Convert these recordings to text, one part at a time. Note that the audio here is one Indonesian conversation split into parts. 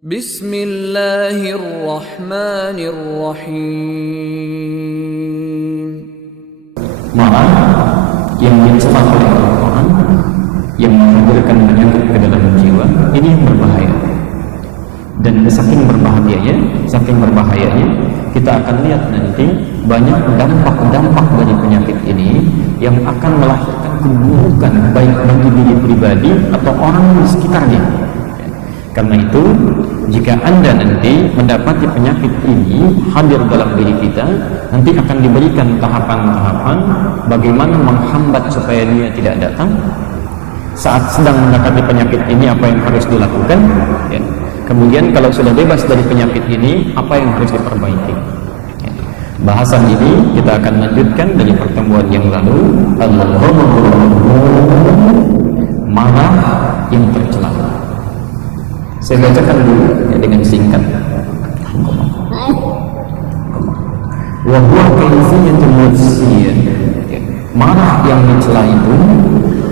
Bismillahirrahmanirrahim. Marah yang dicela oleh Al-Quran, yang menghadirkan penyakit ke dalam jiwa, ini yang berbahaya. Dan saking berbahayanya, kita akan lihat nanti banyak dampak-dampak dari penyakit ini yang akan melahirkan keburukan baik bagi diri pribadi atau orang di sekitarnya. Karena itu, jika Anda nanti mendapati penyakit ini hadir dalam diri kita, nanti akan diberikan tahapan-tahapan bagaimana menghambat supaya dia tidak datang. Saat sedang mendapati penyakit ini, apa yang harus dilakukan? Ya. Kemudian kalau sudah bebas dari penyakit ini, apa yang harus diperbaiki? Ya. Bahasan ini kita akan lanjutkan dari pertemuan yang lalu. Marah yang tercela. Saya bacakan dulu ya, dengan singkat. Wa huwa kayfiyatul nafsiyyah. Marah yang dicela itu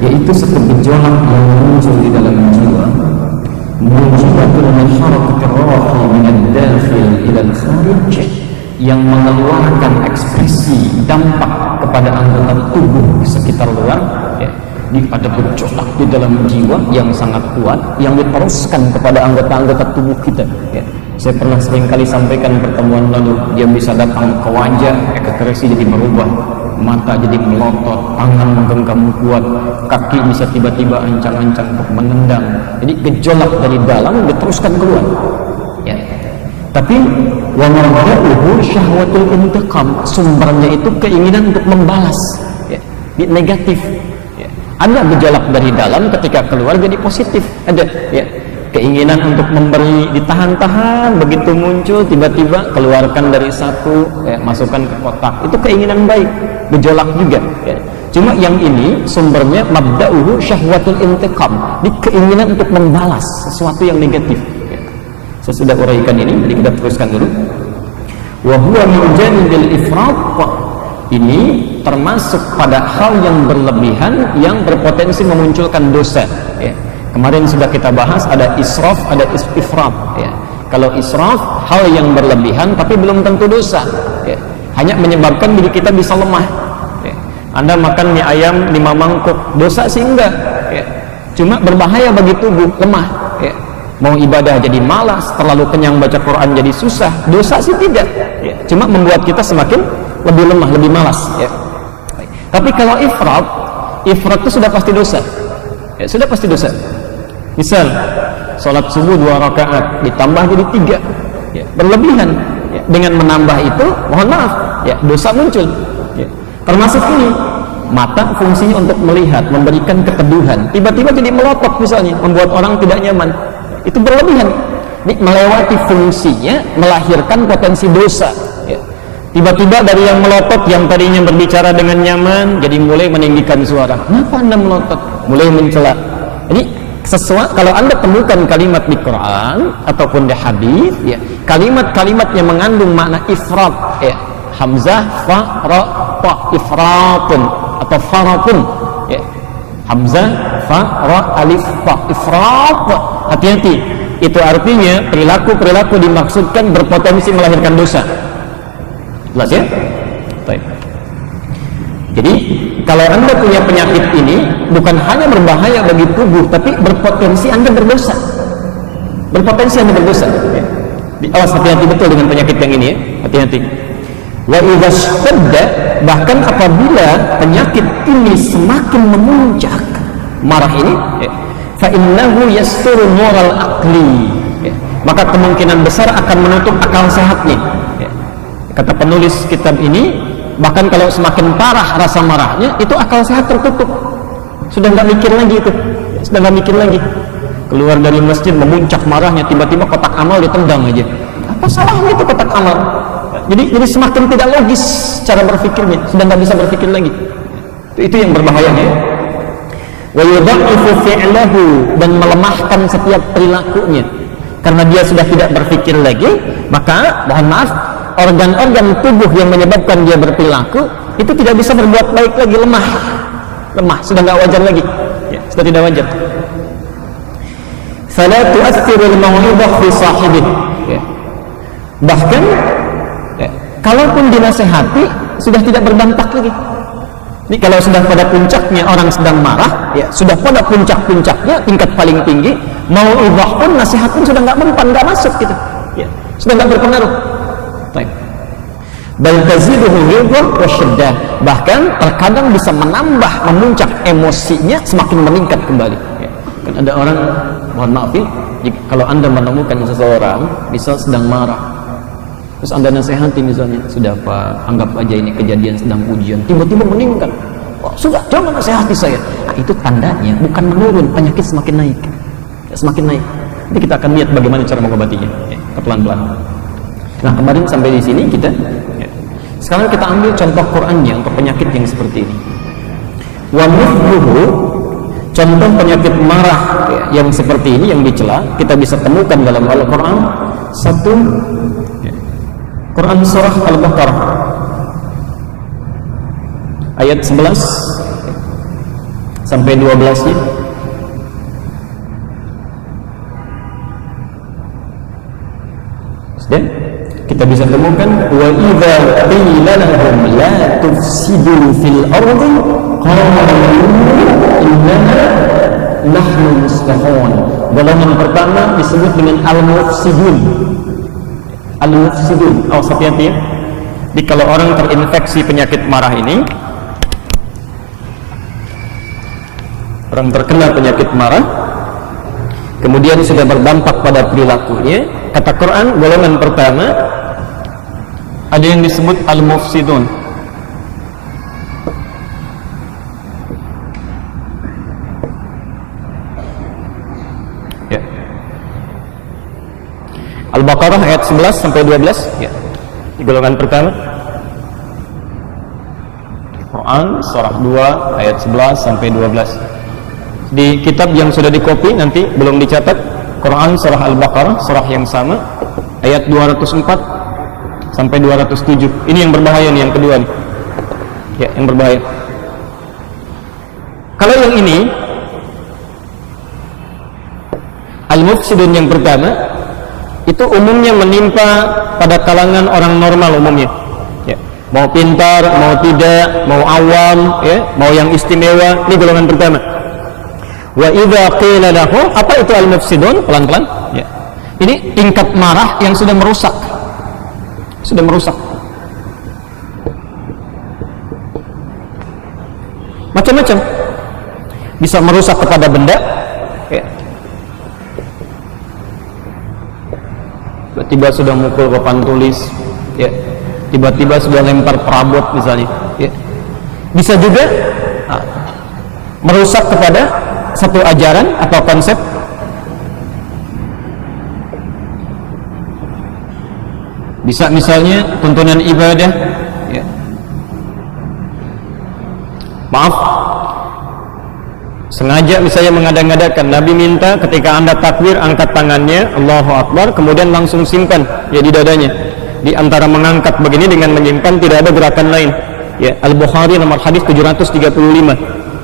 yaitu satu gejolak yang muncul di dalam jiwa, mujibatul min harakatir ruhi min ad-dakhil ila al-kharij, yang mengeluarkan ekspresi dampak kepada anggota tubuh sekitar luar. Ya. Ada gejolak di dalam jiwa yang sangat kuat yang diteruskan kepada anggota-anggota tubuh kita. Ya. Saya pernah seringkali sampaikan pertemuan lalu, dia bisa datang ke wajah, ekspresi jadi berubah, mata jadi melotot, tangan menggenggam kuat, kaki bisa tiba-tiba ancang-ancang untuk menendang. Jadi gejolak dari dalam diteruskan keluar. Ya. Tapi wa marja'uhu syahwatul intiqam, sumbernya itu keinginan untuk membalas. Ya. Negatif. Ada gejolak dari dalam, ketika keluar jadi positif. Ada ya, keinginan untuk memberi, ditahan-tahan, begitu muncul tiba-tiba keluarkan dari satu, ya, masukkan ke kotak. Itu keinginan baik, gejolak juga ya. Cuma yang ini sumbernya mabda'uhu syahwatul intiqam, di keinginan untuk membalas sesuatu yang negatif ya. Saya sudah uraikan ini, jadi kita teruskan dulu. Wa huwa min janibil ifrat, ini termasuk pada hal yang berlebihan yang berpotensi memunculkan dosa ya. Kemarin sudah kita bahas ada israf, ada ifrat ya. Kalau israf, hal yang berlebihan tapi belum tentu dosa ya. Hanya menyebabkan diri kita bisa lemah ya. Anda makan mie ayam 5 mangkuk, dosa sih enggak ya. Cuma berbahaya bagi tubuh, lemah ya. Mau ibadah jadi malas, terlalu kenyang baca Quran jadi susah, dosa sih tidak ya. Cuma membuat kita semakin lebih lemah, lebih malas ya. Tapi kalau ifrat itu sudah pasti dosa ya, sudah pasti dosa. Misal sholat subuh 2 rakaat ditambah jadi 3 ya, berlebihan ya. Dengan menambah itu, mohon maaf ya, dosa muncul ya. Termasuk ini, mata fungsinya untuk melihat, memberikan keteduhan, tiba-tiba jadi melotot misalnya, membuat orang tidak nyaman, itu berlebihan. Ini melewati fungsinya, melahirkan potensi dosa ya. Tiba-tiba dari yang melotot, yang tadinya berbicara dengan nyaman, jadi mulai meninggikan suara. Kenapa Anda melotot? Mulai mencela. Jadi sesuatu, kalau Anda temukan kalimat di Quran ataupun di hadis, ya, kalimat-kalimat yang mengandung makna ifrat, ya, hamzah, fa, ra, ta, ifratun atau faratun, ya, hamzah, fa, ra, alif, ta, ifrat. Hati-hati. Itu artinya perilaku-perilaku dimaksudkan berpotensi melahirkan dosa. Jelas ya? Baik. Jadi kalau Anda punya penyakit ini, bukan hanya berbahaya bagi tubuh, tapi berpotensi Anda berdosa. Berpotensi Anda berdosa ya. Awas, hati-hati betul dengan penyakit yang ini ya. Hati-hati. Wa idza ishtadda, bahkan apabila penyakit ini semakin memuncak, marah ini ya, fa innahu yasturu moral aqli ya. Maka kemungkinan besar akan menutup akal sehatnya. Kata penulis kitab ini, bahkan kalau semakin parah rasa marahnya, itu akal sehat tertutup. Sudah nggak mikir lagi itu, sudah nggak mikir lagi. Keluar dari masjid memuncak marahnya, tiba-tiba kotak amal ditendang aja. Apa salahnya itu kotak amal? Jadi semakin tidak logis cara berpikirnya, sudah nggak bisa berpikir lagi. Itu yang berbahayanya. Wa yudha'ifu fi'lahu, dan melemahkan setiap perilakunya. Karena dia sudah tidak berpikir lagi, maka mohon maaf, organ-organ tubuh yang menyebabkan dia berperilaku itu tidak bisa berbuat baik lagi, lemah, sudah nggak wajar lagi ya, sudah tidak wajar. fala tu'athirul mau'izah fi sahibih. Ya. Bahkan ya, kalaupun dinasehati sudah tidak berdampak lagi. Ini kalau sudah pada puncaknya orang sedang marah, ya sudah pada puncak-puncaknya tingkat paling tinggi, mau'izah pun, nasihat pun sudah nggak mempan, nggak masuk gitu. Ya, sudah nggak berpengaruh. Baik. Bal taziduhu ghidha wa syiddah. Bahkan terkadang bisa menambah, memuncak emosinya, semakin meningkat kembali. Ya. Kan ada orang, mohon maaf ya, kalau Anda menemukan seseorang bisa sedang marah, terus Anda nasihati misalnya, sudah Pak, anggap aja ini kejadian sedang ujian, tiba-tiba meningkat. Oh, sudah, jangan nasihati saya. Nah, itu tandanya bukan menurun, penyakit semakin naik. Ya, semakin naik. Nanti kita akan lihat bagaimana cara mengobatinya, ya, pelan-pelan. Nah, kemarin sampai di sini kita. Ya. Sekarang kita ambil contoh Qur'annya untuk penyakit yang seperti ini. Wa mithluhu, contoh penyakit marah ya, yang seperti ini yang dicela, kita bisa temukan dalam Al-Qur'an. Satu, Quran surah Al-Baqarah ayat 11 sampai 12-nya. Dan kita bisa temukan wa idza qila lahum la tufsidu fil ardi qalu innana nahnu muslihun. Golongan pertama disebut dengan al-mufsidun. Al-mufsidun, hati-hati ya. Jadi kalau orang terinfeksi penyakit marah ini, orang terkena penyakit marah, kemudian sudah berdampak pada perilakunya, kata Quran, golongan pertama ada yang disebut al-mufsidun. Ya. Al-Baqarah ayat 11 sampai 12 ya. Di golongan pertama. Quran surah 2 ayat 11 sampai 12. Di kitab yang sudah dikopi nanti belum dicatat, Quran surah Al-Baqarah surah yang sama ayat 204 sampai 207. Ini yang berbahaya nih, yang kedua nih. Ya, yang berbahaya. Kalau yang ini al-mufsidun yang pertama itu umumnya menimpa pada kalangan orang normal umumnya. Ya. Mau pintar, mau tidak, mau awam, ya, mau yang istimewa, ini golongan pertama. Wa idza qila lahu, apa itu al-mufsidun? Pelan-pelan. Ya. Ini tingkat marah yang sudah merusak. Sudah merusak. Macam-macam. Bisa merusak kepada benda. Ya. Tiba-tiba sudah mukul papan tulis, ya. Tiba-tiba sudah lempar perabot misalnya, ya. Bisa juga merusak kepada satu ajaran atau konsep. Bisa misalnya tuntunan ibadah, ya. Maaf, sengaja misalnya mengada-ngadakan, Nabi minta ketika Anda takbir angkat tangannya Allahu Akbar, kemudian langsung simpan ya di dadanya. Di antara mengangkat begini dengan menyimpan tidak ada gerakan lain. Ya, Al-Bukhari nomor hadis 735.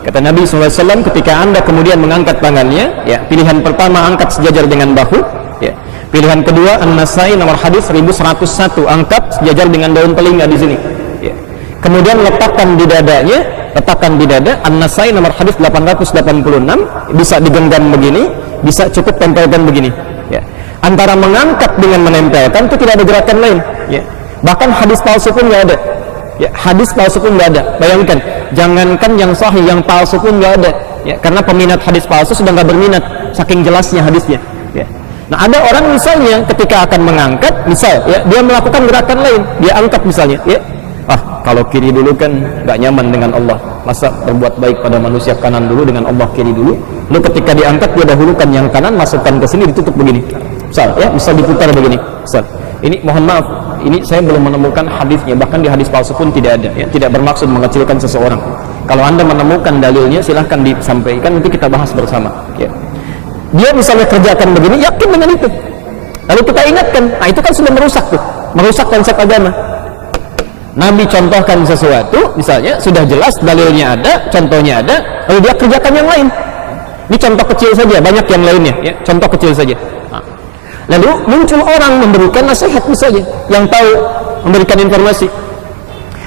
Kata Nabi SAW, ketika Anda kemudian mengangkat tangannya, ya, pilihan pertama angkat sejajar dengan bahu, ya. Pilihan kedua An-Nasai nomor hadis 1101, angkat sejajar dengan daun telinga di sini. Ya. Kemudian letakkan di dadanya, letakkan di dada. An-Nasai nomor hadis 886, bisa digenggam begini, bisa cukup tempelkan begini. Ya. Antara mengangkat dengan menempelkan itu tidak ada gerakan lain. Ya. Bahkan hadis palsu pun nggak ada. Ya, hadis palsu pun nggak ada. Bayangkan, jangankan yang sahih, yang palsu pun nggak ada. Ya, karena peminat hadis palsu sudah nggak berminat, saking jelasnya hadisnya. Ya. Nah, ada orang misalnya ketika akan mengangkat, misal, ya, dia melakukan gerakan lain, dia angkat misalnya, ya. Kalau kiri dulu kan nggak nyaman dengan Allah, masa berbuat baik pada manusia kanan dulu, dengan Allah kiri dulu. Lalu ketika diangkat dia dahulukan yang kanan, masukkan ke sini, ditutup begini. Misal, ya, bisa diputar begini. Misal, ini mohon maaf, ini saya belum menemukan hadisnya, bahkan di hadis palsu pun tidak ada. Ya, tidak bermaksud mengecilkan seseorang. Kalau Anda menemukan dalilnya, silahkan disampaikan, nanti kita bahas bersama. Ya. Dia misalnya kerjakan begini, yakin dengan itu. Lalu kita ingatkan, nah itu kan sudah merusak tuh, merusak konsep agama. Nabi contohkan sesuatu, misalnya sudah jelas dalilnya ada, contohnya ada, lalu dia kerjakan yang lain. Ini contoh kecil saja, banyak yang lainnya ya, contoh kecil saja. Lalu muncul orang memberikan nasihat misalnya, yang tahu memberikan informasi.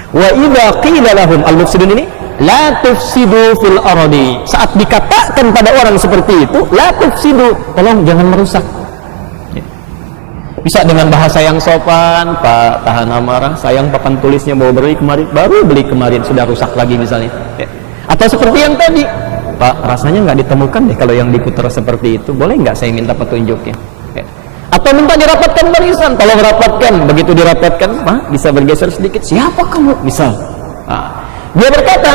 Wa idza qila lahum, al-mufsidun ini, la tufsidu fil ardi. Saat dikatakan pada orang seperti itu, la tufsidu, tolong jangan merusak. Bisa dengan bahasa yang sopan, Pak, tahan amarah, sayang papan tulisnya baru beli kemarin sudah rusak lagi misalnya. Atau seperti yang tadi, Pak, rasanya nggak ditemukan deh kalau yang diputar seperti itu, boleh nggak saya minta petunjuknya? Atau minta dirapatkan barisan, tolong rapatkan. Begitu dirapatkan, Pak, bisa bergeser sedikit, siapa kamu? Misal dia berkata,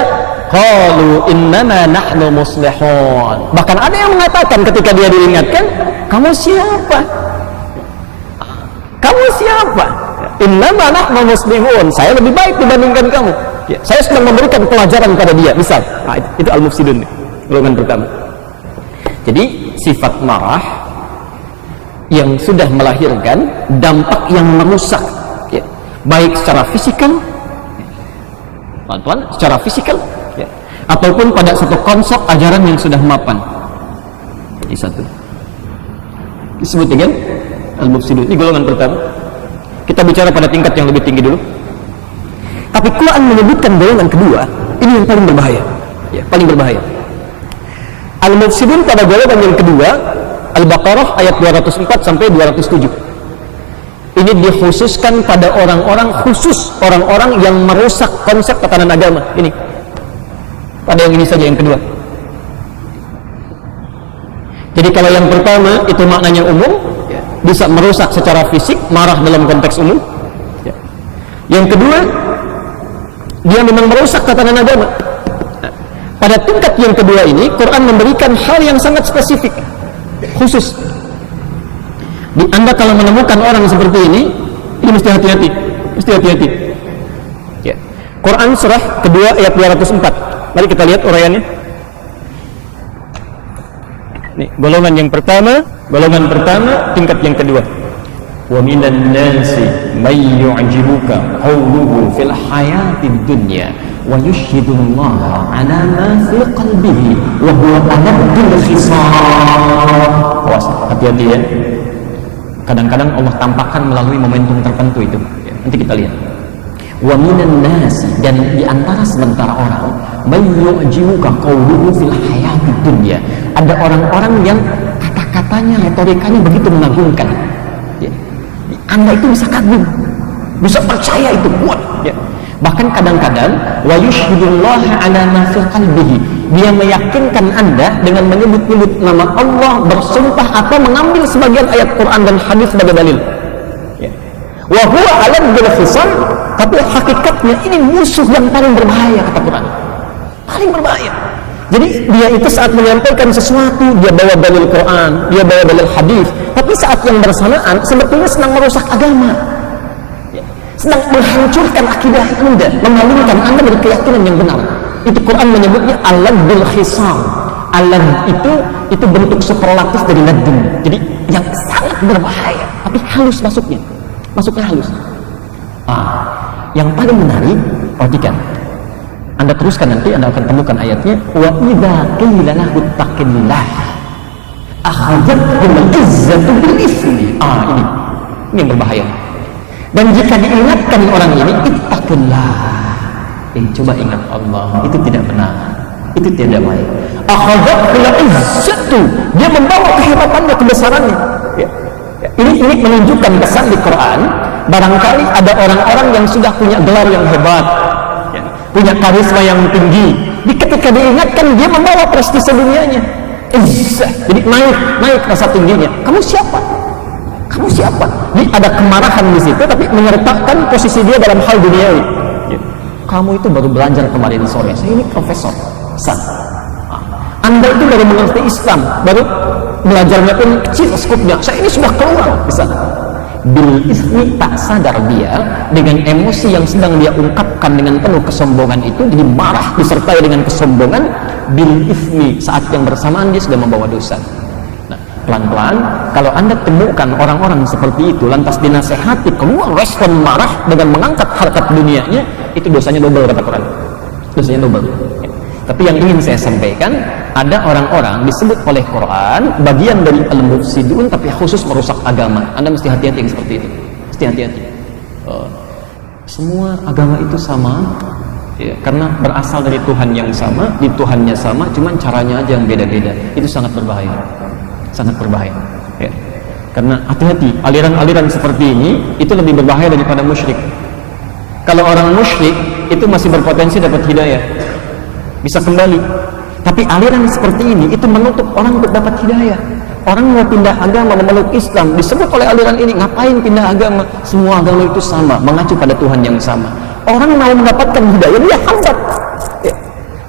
qalu innama nahnu muslihun. Bahkan ada yang mengatakan ketika dia diingatkan, kamu siapa? Kamu siapa? Innama nahnu muslihun. Saya lebih baik dibandingkan kamu. Ya, saya sedang memberikan pelajaran pada dia. Misal, itu al-mufsidun, golongan pertama. Jadi sifat marah yang sudah melahirkan dampak yang merusak, ya, baik secara fisikal, secara fisikal, ya, ataupun pada satu konsep ajaran yang sudah mapan. Ini satu. Disebut dengan al-mufsidun. Ini golongan pertama. Kita bicara pada tingkat yang lebih tinggi dulu. Tapi Quran menyebutkan golongan kedua, ini yang paling berbahaya. Ya, paling berbahaya. Al-mufsidun pada golongan yang kedua, Al-Baqarah ayat 204 sampai 207. Ini dikhususkan pada orang-orang khusus, orang-orang yang merusak konsep tatanan agama. Ini pada yang ini saja, yang kedua. Jadi kalau yang pertama itu maknanya umum, bisa merusak secara fisik, marah dalam konteks umum. Yang kedua, dia memang merusak tatanan agama. Pada tingkat yang kedua ini, Quran memberikan hal yang sangat spesifik, khusus. Anda kalau menemukan orang seperti ini mesti hati-hati, mesti hati-hati. Ya. Quran surah kedua ayat 204. Mari kita lihat uraiannya. Nih, golongan yang pertama, tingkat yang kedua. Wa minan nasi may yu'jibuka qawluhu fil hayatid dunya wa yushhidullaha ala ma fi qalbihi wa huwa aladdul khisam. Awas, hati-hati ya. Kadang-kadang Allah tampakkan melalui momentum tertentu itu. Nanti kita lihat. Wa minan nasi, dan di antara sementara orang, may yu'jibuka qawluhu fil hayatid dunya. Ada orang-orang yang kata-katanya, retorikanya begitu mengagumkan. Ya. Anda itu bisa kagum, bisa percaya itu kuat. Ya. Bahkan kadang-kadang wa yushhidullaha ala ma fi qalbihi, dia meyakinkan Anda dengan menyebut-nyebut nama Allah, bersumpah atau mengambil sebagian ayat Quran dan hadis sebagai dalil. Ya. Wa huwa aladdul khisam, tapi hakikatnya ini musuh yang paling berbahaya, kata Quran. Paling berbahaya. Jadi dia itu saat menyampaikan sesuatu, dia bawa dalil Quran, dia bawa dalil hadis, tapi saat yang bersamaan sebetulnya sedang merusak agama, sedang menghancurkan akidah Anda, memalingkan Anda dari keyakinan yang benar. Itu Quran menyebutnya aladdul khisam. Alad itu bentuk superlatif dari ladun. Jadi yang sangat berbahaya, tapi halus masuknya halus. Yang paling menarik, perhatikan. Anda teruskan nanti, Anda akan temukan ayatnya. Wa idza qila lahu taqillah akhadhathum al-izzatu bil itsmi. Ini yang berbahaya. Dan jika diingatkan orang ini, ittaqillah, coba ingat Allah, itu tidak benar, itu tidak baik. Akhadhathul izzatu, dia membawa kehebatannya, kebesarannya. Ini menunjukkan kesan di Quran. Barangkali ada orang-orang yang sudah punya gelar yang hebat, punya karisma yang tinggi. Ketika diingatkan, dia membawa prestise dunianya. Jadi naik rasa tingginya. Kamu siapa? Jadi ada kemarahan di situ, tapi menyertakan posisi dia dalam hal duniawi. Kamu itu baru belajar kemarin sore. Saya ini profesor. Anda itu baru mengerti Islam, baru belajarnya pun kecil skupnya. Saya ini sudah keluar. Bisa. Bil ismi, tak sadar dia dengan emosi yang sedang dia ungkapkan dengan penuh kesombongan itu, jadi marah disertai dengan kesombongan. Bil ismi, saat yang bersamaan dia sudah membawa dosa. Nah, pelan-pelan kalau Anda temukan orang-orang seperti itu, lantas dinasehati keluar respon marah dengan mengangkat harkat dunianya, itu dosanya double, kata Quran. Dosanya double. Tapi yang ingin saya sampaikan, ada orang-orang disebut oleh Quran bagian dari al-mufsidun tapi khusus merusak agama. Anda mesti hati-hati yang seperti itu. Mesti hati-hati. Semua agama itu sama, ya, karena berasal dari Tuhan yang sama, di Tuhannya sama, cuman caranya aja yang beda-beda. Itu sangat berbahaya. Sangat berbahaya. Ya. Karena hati-hati, aliran-aliran seperti ini itu lebih berbahaya daripada musyrik. Kalau orang musyrik itu masih berpotensi dapat hidayah, bisa kembali. Tapi aliran seperti ini itu menutup orang untuk dapat hidayah. Orang mau pindah agama, memeluk Islam, disebut oleh aliran ini, ngapain pindah agama? Semua agama itu sama, mengacu pada Tuhan yang sama. Orang mau mendapatkan hidayah, dia hambat. Ya.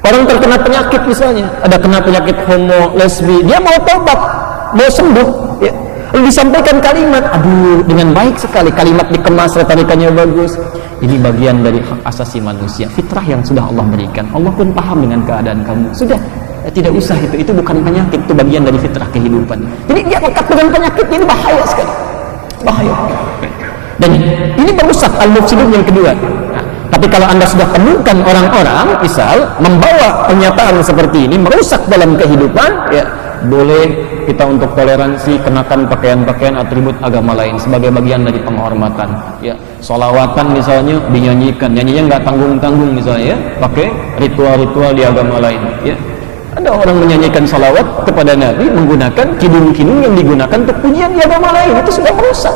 Orang terkena penyakit misalnya, ada kena penyakit homo, lesbi, dia mau tobat, mau sembuh. Ya. Lalu disampaikan kalimat, aduh, dengan baik sekali, kalimat dikemas, retorikanya bagus. Ini bagian dari hak asasi manusia, fitrah yang sudah Allah berikan. Allah pun paham dengan keadaan kamu. Sudah, tidak usah itu bukan penyakit, itu bagian dari fitrah kehidupan. Jadi dia lekat dengan penyakit, ini bahaya sekali. Bahaya. Dan ini merusak al-mufsidun yang kedua. Nah, tapi kalau Anda sudah temukan orang-orang, misal, membawa pernyataan seperti ini, merusak dalam kehidupan, ya, boleh kita untuk toleransi kenakan pakaian-pakaian atribut agama lain sebagai bagian dari penghormatan. Ya, sholawatan misalnya dinyanyikan, nyanyinya nggak tanggung-tanggung misalnya, ya, pakai ritual-ritual di agama lain. Ya, ada orang menyanyikan sholawat kepada Nabi menggunakan kidung-kidung yang digunakan untuk pujian di agama lain, itu sudah merusak,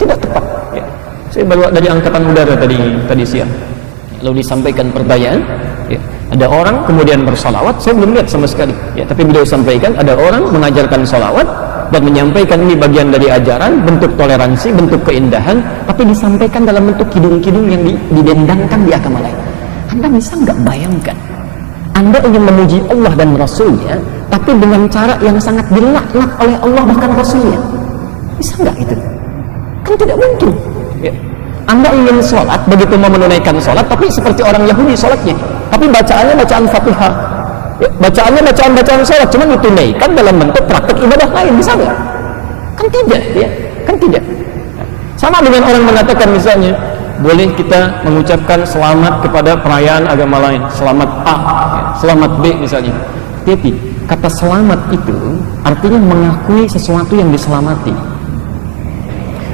tidak tepat. Ya. Saya bawa dari angkatan udara tadi siang, lalu disampaikan pertanyaan. Ya. Ada orang kemudian bersalawat, saya belum lihat sama sekali. Ya, tapi beliau sampaikan ada orang mengajarkan salawat dan menyampaikan ini bagian dari ajaran, bentuk toleransi, bentuk keindahan, tapi disampaikan dalam bentuk kidung-kidung yang didendangkan di agama lain. Anda bisa nggak bayangkan? Anda ingin memuji Allah dan Rasulnya, tapi dengan cara yang sangat dilaknat oleh Allah bahkan Rasulnya. Bisa nggak itu? Kan tidak mungkin. Ya. Anda ingin sholat, begitu mau menunaikan sholat, tapi seperti orang Yahudi sholatnya, tapi bacaannya bacaan Fatihah, ya, bacaannya bacaan sholat, cuma ditunaikan dalam bentuk praktek ibadah lain, bisa nggak? Kan tidak, ya, kan tidak. Sama dengan orang mengatakan misalnya, boleh kita mengucapkan selamat kepada perayaan agama lain, selamat A, ya, selamat B misalnya. Tapi kata selamat itu artinya mengakui sesuatu yang diselamati.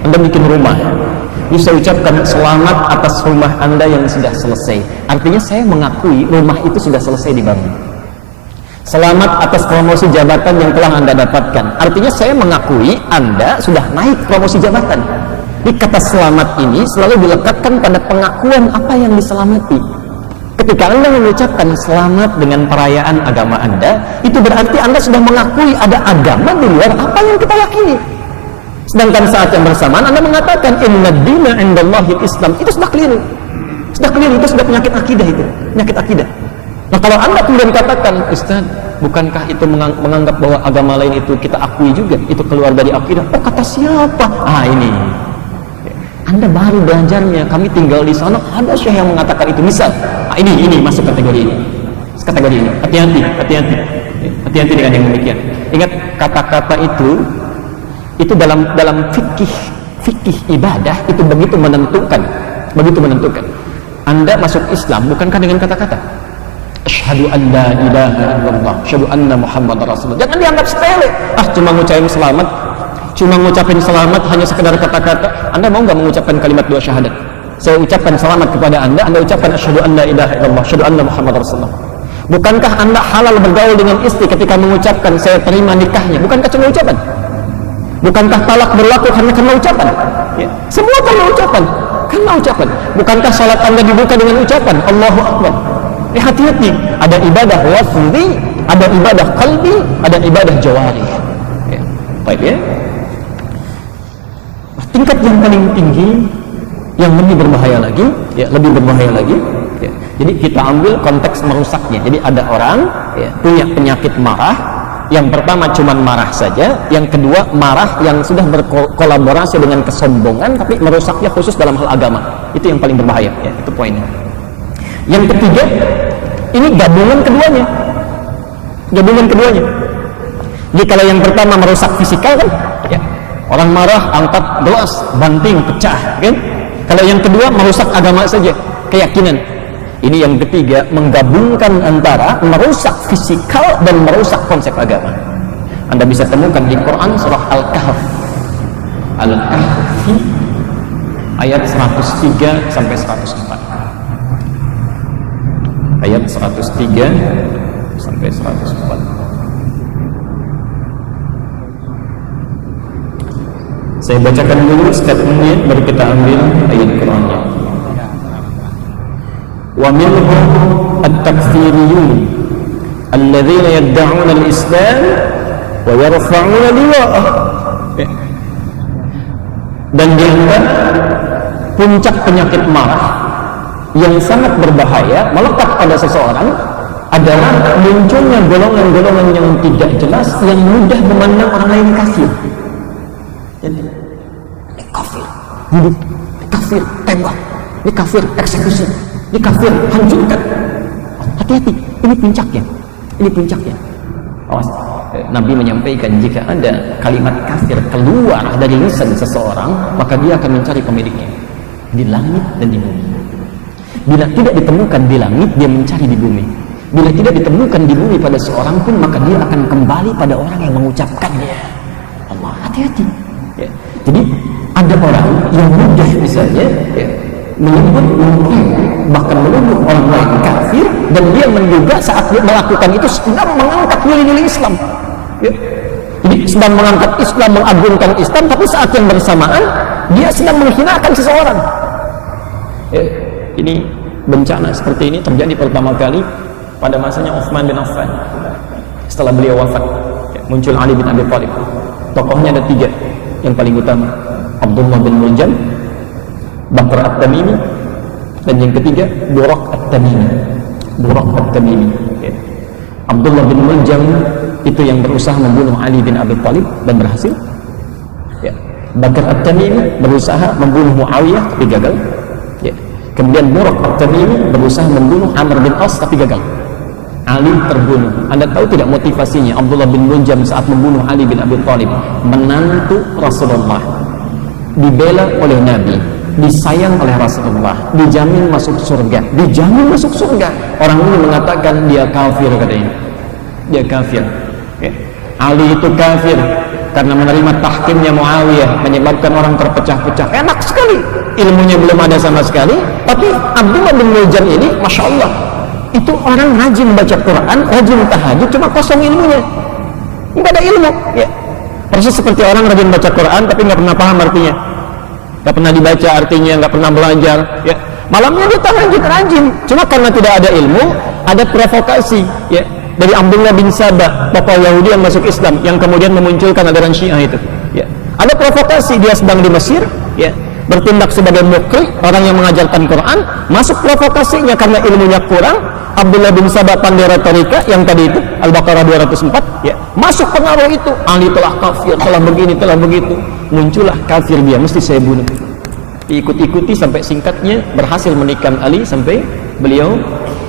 Anda bikin rumah, bisa ucapkan selamat atas rumah Anda yang sudah selesai. Artinya saya mengakui rumah itu sudah selesai dibangun. Selamat atas promosi jabatan yang telah Anda dapatkan. Artinya saya mengakui Anda sudah naik promosi jabatan. Di kata selamat ini selalu dilekatkan pada pengakuan apa yang diselamati. Ketika Anda mengucapkan selamat dengan perayaan agama Anda, itu berarti Anda sudah mengakui ada agama di luar apa yang kita yakini. Sedangkan saat yang bersamaan Anda mengatakan inna dina indallahil Islam, itu sudah keliru. Sudah keliru, itu sudah penyakit akidah itu, penyakit akidah. Nah, kalau Anda kemudian katakan, Ustaz, bukankah itu menganggap bahwa agama lain itu kita akui juga, itu keluar dari akidah? Oh, kata siapa? Ah, ini. Anda baru belajarnya, kami tinggal di sana, ada syekh yang mengatakan itu. Misal, ini masuk kategori ini. Kategori ini. Hati-hati dengan yang demikian. Ingat, kata-kata itu dalam fikih ibadah itu begitu menentukan. Anda masuk Islam bukankah dengan kata-kata asyhadu an la ilaha illallah, asyhadu anna muhammadar rasulullah. Jangan dianggap sepele. Cuma ngucapin selamat hanya sekedar kata-kata. Anda mau nggak mengucapkan kalimat dua syahadat? Saya ucapkan selamat kepada Anda ucapkan asyhadu an la ilaha illallah, asyhadu anna muhammadar rasulullah. Bukankah Anda halal bergaul dengan istri ketika mengucapkan saya terima nikahnya? Bukankah cuma ucapan? Bukankah talak berlaku karena ucapan? Ya. Semua karena ucapan. Bukankah salat Anda dibuka dengan ucapan Allahu Akbar? Hati-hati. Ada ibadah lafzi, ada ibadah qalbi, ada ibadah jawari. Ya. Baik ya. Tingkat yang paling tinggi, yang lebih berbahaya lagi. Ya. Jadi kita ambil konteks merusaknya. Jadi ada orang ya, punya penyakit marah. Yang pertama cuma marah saja, yang kedua marah yang sudah berkolaborasi dengan kesombongan tapi merusaknya khusus dalam hal agama. Itu yang paling berbahaya, ya, itu poinnya. Yang ketiga, ini gabungan keduanya. Jadi kalau yang pertama merusak fisikal kan, ya, orang marah angkat gelas, banting, pecah, kan? Kalau yang kedua merusak agama saja, keyakinan. Ini yang ketiga, menggabungkan antara merusak fisikal dan merusak konsep agama. Anda bisa temukan di Quran surah Al-Kahf, Al-Kahfi ayat 103 sampai 104. Ayat 103 sampai 104. Saya bacakan dulu statementnya, baru kita ambil ayat Qurannya. Wa minhum at-takfiriyun alladhina yad'una al-islam wa yarfa'una liwa'ah. Dan di antara puncak penyakit marah yang sangat berbahaya melekat pada seseorang adalah munculnya golongan-golongan yang tidak jelas yang mudah memandang orang lain kafir. Jadi, ini kafir, bunuh, ini kafir, tembak, ini kafir, eksekusi, ini kafir, hancurkan. Hati-hati, ini puncaknya, ini puncaknya. Awas, Nabi menyampaikan jika ada kalimat kafir keluar dari lisan seseorang, maka dia akan mencari pemiliknya di langit dan di bumi. Bila tidak ditemukan di langit, dia mencari di bumi. Bila tidak ditemukan di bumi pada seorang pun, maka dia akan kembali pada orang yang mengucapkannya. Allah, hati-hati. Ya. Jadi ada orang yang mudah misalnya menyebut bahkan menuduh orang lain kafir, dan dia menduga saat dia melakukan itu sedang mengangkat nilai-nilai Islam. Ya. Jadi sedang mengangkat Islam, mengagungkan Islam, tapi saat yang bersamaan dia sedang menghinakan seseorang. Ya. Ini bencana seperti ini terjadi pertama kali pada masanya Utsman bin Affan. Setelah beliau wafat, ya, muncul Ali bin Abi Thalib. Tokohnya ada 3 yang paling utama, Abdullah bin Muljam, Bakr At-Tamimi, dan yang ketiga Burak At-Tamimi. Burak At-Tamimi. Ya. Abdullah bin Muljam itu yang berusaha membunuh Ali bin Abi Thalib dan berhasil. Ya. Bakr At-Tamimi berusaha membunuh Muawiyah tapi gagal. Ya. Kemudian Burak At-Tamimi berusaha membunuh Amr bin As tapi gagal. Ali terbunuh. Anda tahu tidak motivasinya Abdullah bin Muljam saat membunuh Ali bin Abi Thalib? Menantu Rasulullah, dibela oleh Nabi, disayang oleh Rasulullah, dijamin masuk surga, dijamin masuk surga. Orang ini mengatakan dia kafir, katanya. Dia kafir. Ya. Ali itu kafir karena menerima tahkimnya Muawiyah, menyebabkan orang terpecah-pecah. Enak sekali, ilmunya belum ada sama sekali. Tapi Abdullah bin Muljam ini, Masya Allah, itu orang rajin baca Quran, rajin tahajud, cuma kosong ilmunya, nggak ada ilmu. Ya. Persis seperti orang rajin baca Quran tapi nggak pernah paham artinya, nggak pernah dibaca artinya, nggak pernah belajar. Ya. Malamnya dia tahajud rajin, cuma karena tidak ada ilmu, ada provokasi. Ya. Dari Abdullah bin Sabah, tokoh Yahudi yang masuk Islam, yang kemudian memunculkan aliran Syiah itu. Ya. Ada provokasi, dia sedang di Mesir, ya, bertindak sebagai muqri, orang yang mengajarkan Quran, masuk provokasinya karena ilmunya kurang. Abdullah bin Sabah pandai retorika yang tadi itu Al-Baqarah 204, ya, masuk pengaruh itu. Ali telah kafir, telah begini, telah begitu. Muncullah kafir dia, mesti saya bunuh. Diikut-ikuti sampai singkatnya berhasil menikam Ali sampai beliau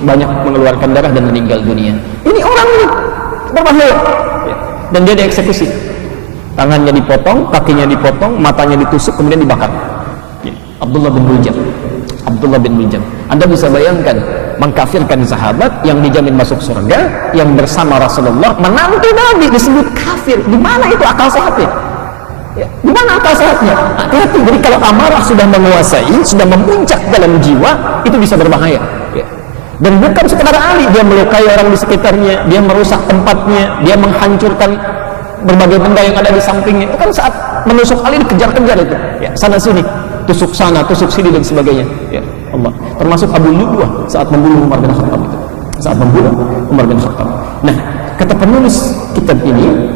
banyak mengeluarkan darah dan meninggal dunia. Ini orang ini berbahaya, ya. Dan dia dieksekusi, tangannya dipotong, kakinya dipotong, matanya ditusuk, kemudian dibakar. Ya. Abdullah bin Muljam. Abdullah bin Muljam. Anda bisa bayangkan, mengkafirkan sahabat yang dijamin masuk surga, yang bersama Rasulullah, menantu Nabi disebut kafir. Di mana itu akal sehatnya? Ya, di mana akal sehatnya? Hati-hati. Jadi kalau amarah sudah menguasai, sudah memuncak dalam jiwa, itu bisa berbahaya. Ya. Dan bukan sekadar Ali, dia melukai orang di sekitarnya, dia merusak tempatnya, dia menghancurkan berbagai benda yang ada di sampingnya. Itu kan saat menusuk Ali dikejar-kejar itu, ya, sana sini, tusuk sana, tusuk sini dan sebagainya. Ya Allah. Termasuk Abu Lu'lu'ah saat membunuh Umar bin Khattab itu. Saat membunuh Umar bin Khattab. Nah, kata penulis kitab ini,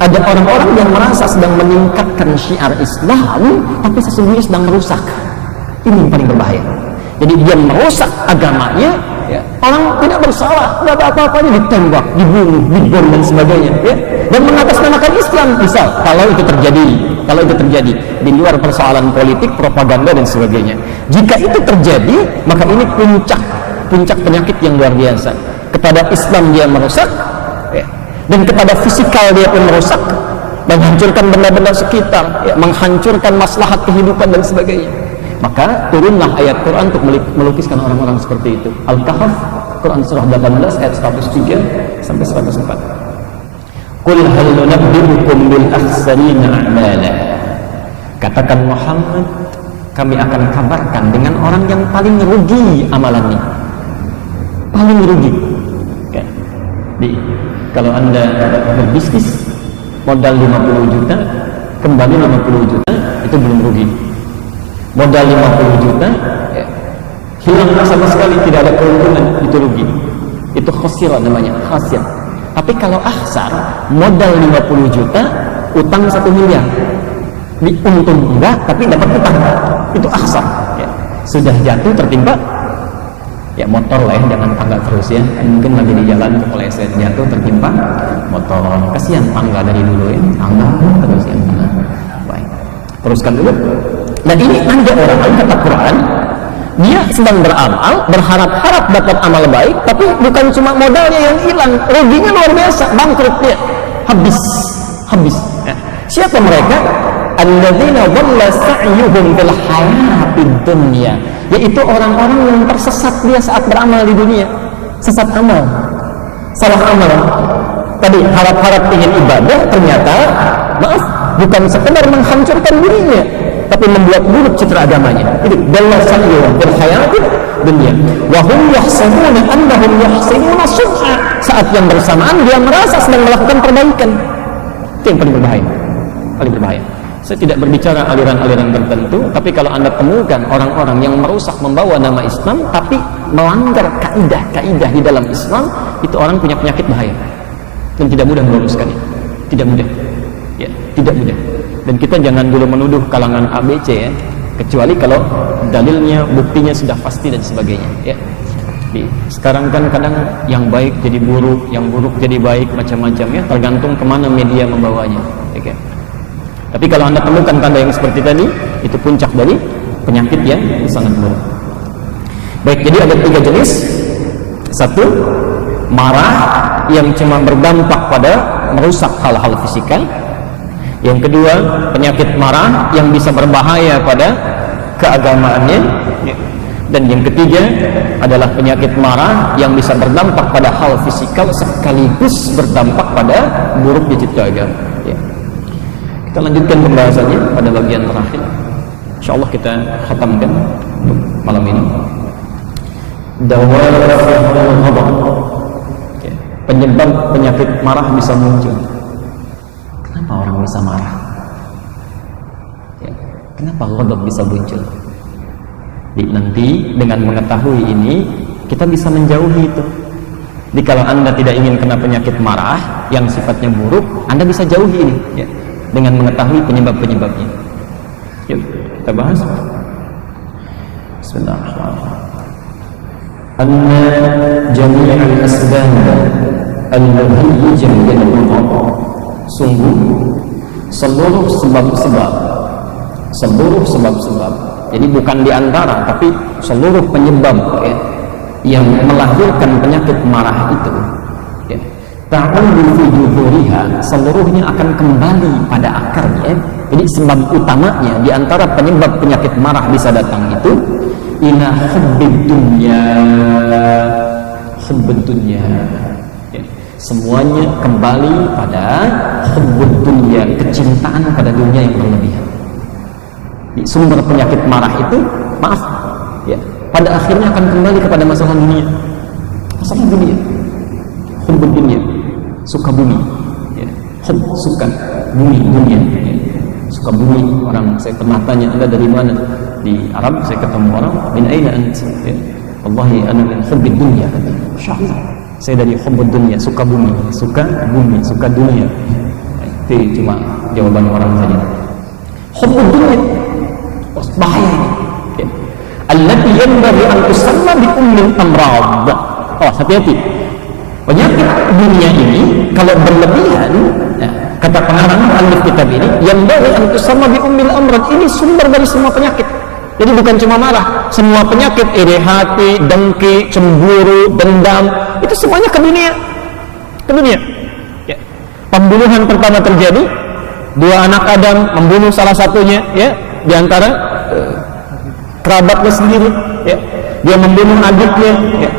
ada orang-orang yang merasa sedang meningkatkan syiar Islam, tapi sesungguhnya sedang merusak. Ini yang paling berbahaya. Jadi dia merusak agamanya, ya. Orang tidak bersalah, tidak ada apa-apanya, ditembak, dibunuh, dibom dan sebagainya, ya. Dan mengatasnamakan Islam, misal, kalau itu terjadi di luar persoalan politik, propaganda dan sebagainya. Jika itu terjadi, maka ini puncak penyakit yang luar biasa. Kepada Islam dia merusak, ya. Dan kepada fisikal dia pun merusak, menghancurkan benda-benda sekitar, ya. Menghancurkan maslahat kehidupan dan sebagainya. Maka turunlah ayat Quran untuk melukiskan orang-orang seperti itu. Al-Kahf, Quran surah 18 ayat 103 sampai 104. Qul hal nunabbi'ukum bil akhsarina a'mala. Katakan Muhammad, kami akan kabarkan dengan orang yang paling rugi amalannya. Paling rugi. Ya. Kalau Anda berbisnis modal 50 juta, kembali 50 juta, itu belum rugi. Modal 50 juta, ya, hilang sama sekali, tidak ada keuntungan, itu rugi. Itu khasir namanya, khasir. Tapi kalau akhsar, modal 50 juta, utang 1 miliar. Untung enggak, tapi dapat utang. Itu akhsar. Ya. Sudah jatuh tertimpa, ya motor lah ya, jangan tangga terus ya. Mungkin lagi di jalan kepleset jatuh tertimpa motor. Kasihan tangga dari dulu ya, tangga terus ya. Baik, teruskan dulu. Dan ini ada orang kata Quran, dia sedang beramal, berharap-harap dapat amal baik, tapi bukan cuma modalnya yang hilang, ruginya luar biasa, bangkrut dia, habis. Ya. Siapa mereka? Alladzina dhalla sa'yuhum fil hayatid dunya, yaitu orang-orang yang tersesat dia saat beramal di dunia, sesat amal, salah amal. Tadi harap-harap ingin ibadah, ternyata maaf, bukan sekedar menghancurkan dirinya, tapi membuat buruk citra agamanya. Itu dhalla sa'yuhum fil hayatid dunya wa hum yahsabuna annahum yahsinuna sun'a. Saat yang bersamaan dia merasa sedang melakukan perbaikan. Itu yang paling berbahaya. Saya tidak berbicara aliran-aliran tertentu, tapi kalau Anda temukan orang-orang yang merusak, membawa nama Islam tapi melanggar kaidah-kaidah di dalam Islam, itu orang punya penyakit bahaya dan tidak mudah meluruskannya. Tidak mudah. Ya, tidak mudah. Dan kita jangan dulu menuduh kalangan ABC ya, kecuali kalau dalilnya, buktinya sudah pasti dan sebagainya ya. Sekarang kan kadang yang baik jadi buruk, yang buruk jadi baik, macam-macam ya, tergantung kemana media membawanya ya, kan? Tapi kalau Anda temukan tanda yang seperti tadi, itu puncak dari penyakit yang sangat buruk. Baik, jadi ada 3 jenis. 1, marah yang cuma berdampak pada merusak hal-hal fisikal. Yang kedua, penyakit marah yang bisa berbahaya pada keagamaannya. Dan yang ketiga adalah penyakit marah yang bisa berdampak pada hal fisikal sekaligus berdampak pada buruknya citra agama. Ya. Kita lanjutkan pembahasannya pada bagian terakhir. InsyaAllah kita khatamkan untuk malam ini. Dawa'ul ghadab. Penyebab penyakit marah bisa muncul. Kenapa orang bisa marah? Ya. Kenapa ghadab bisa muncul? Nanti dengan mengetahui ini, kita bisa menjauhi itu. Jadi kalau Anda tidak ingin kena penyakit marah yang sifatnya buruk, Anda bisa jauhi ini ya, dengan mengetahui penyebab-penyebabnya. Yuk, kita bahas. Bismillahirrahmanirrahim. Anna jami'al asbab al-muhayyijah lil ghadab. Sungguh seluruh sebab-sebab. Jadi bukan di antara, tapi seluruh penyebab ya, yang melahirkan penyakit marah itu ya, ta'udu fi juzuriha, seluruhnya akan kembali pada akarnya. Jadi sebab utamanya di antara penyebab penyakit marah bisa datang itu ila hubbid dunya, ya, semuanya kembali pada hubbud dunya, kecintaan pada dunia yang berlebihan. Sumber penyakit marah itu, maaf ya, pada akhirnya akan kembali kepada masalah dunia, hubbud dunia, suka bumi ya. Suka bumi, dunia ya. Suka bumi. Orang, saya pernah tanya, Anda dari mana? Di Arab saya ketemu orang, min aina anta ya. Wallahi ana min hubbid dunya. Masyaallah, saya dari hubbud dunya, suka bumi, suka dunia. Itu cuma jawaban orang saja. Hubbud dunya bahaya ini ya. Allati yanbaghi an tusamma bi ummil amrad. Oh, hati-hati. Penyakit dunia ini kalau berlebihan ya, kata pengarang alif kitab ini, yanbaghi an tusamma bi ummil amrad, ini sumber dari semua penyakit. Jadi bukan cuma marah, semua penyakit, iri hati, dengki, cemburu, dendam, itu semuanya ke dunia ya. Pembunuhan pertama terjadi, 2 anak Adam membunuh salah satunya ya, di antara kerabatnya sendiri, ya. Dia membunuh adiknya, ya.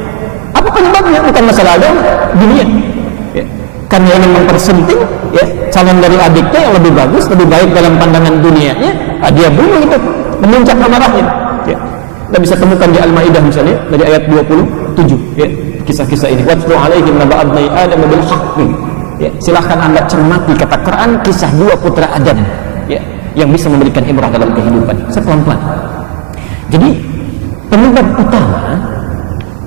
Apa penyebabnya? Bukan masalah agama, dunia, ya. Karena ingin mempersenting, ya, calon dari adiknya yang lebih bagus, lebih baik dalam pandangan dunianya, dia bunuh itu, memuncak amarahnya, ya. Kita bisa temukan di Al-Maidah misalnya dari ayat 27, ya, kisah-kisah ini. Watlu alaihim naba abnai Adam bil haqqi. Ya, silahkan Anda cermati kata Quran kisah dua putra Adam, ya, yang bisa memberikan ibrah dalam kehidupan. Pelan-pelan. Jadi penyebab utama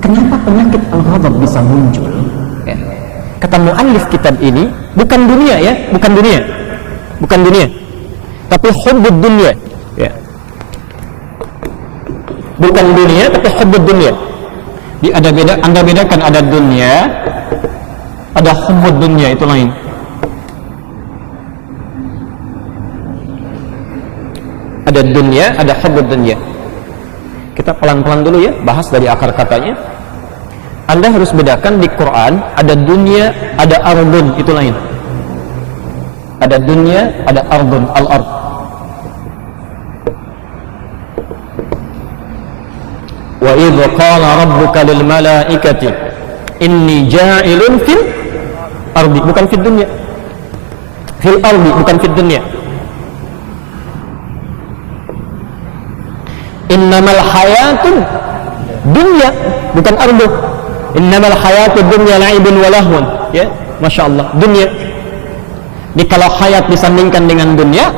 kenapa penyakit al-ghadab bisa muncul, ya, kata muallif kitab ini bukan dunia, ya, bukan dunia, tapi hubbud dunia, ya. Bukan dunia tapi hubbud dunia. Anda bedakan, ada dunia, ada hubbud dunia, itu lain. Ada dunia, ada hubbud dunia. Kita pelan-pelan dulu, ya, bahas dari akar katanya. Anda harus bedakan di Quran ada dunia, ada ardun, itu lain. Ada dunia, ada ardun, al-ard. Wa idh qala rabbuka lil malaikati inni ja'ilun fil ardi, bukan fil dunya. Fil ardi, bukan fil dunya. Innamal hayatud dunya, bukan ardu. Innamal hayatud dunya la'ibun wa lahwun, ya, Masya Allah, dunia. Jadi kalau hayat disandingkan dengan dunia,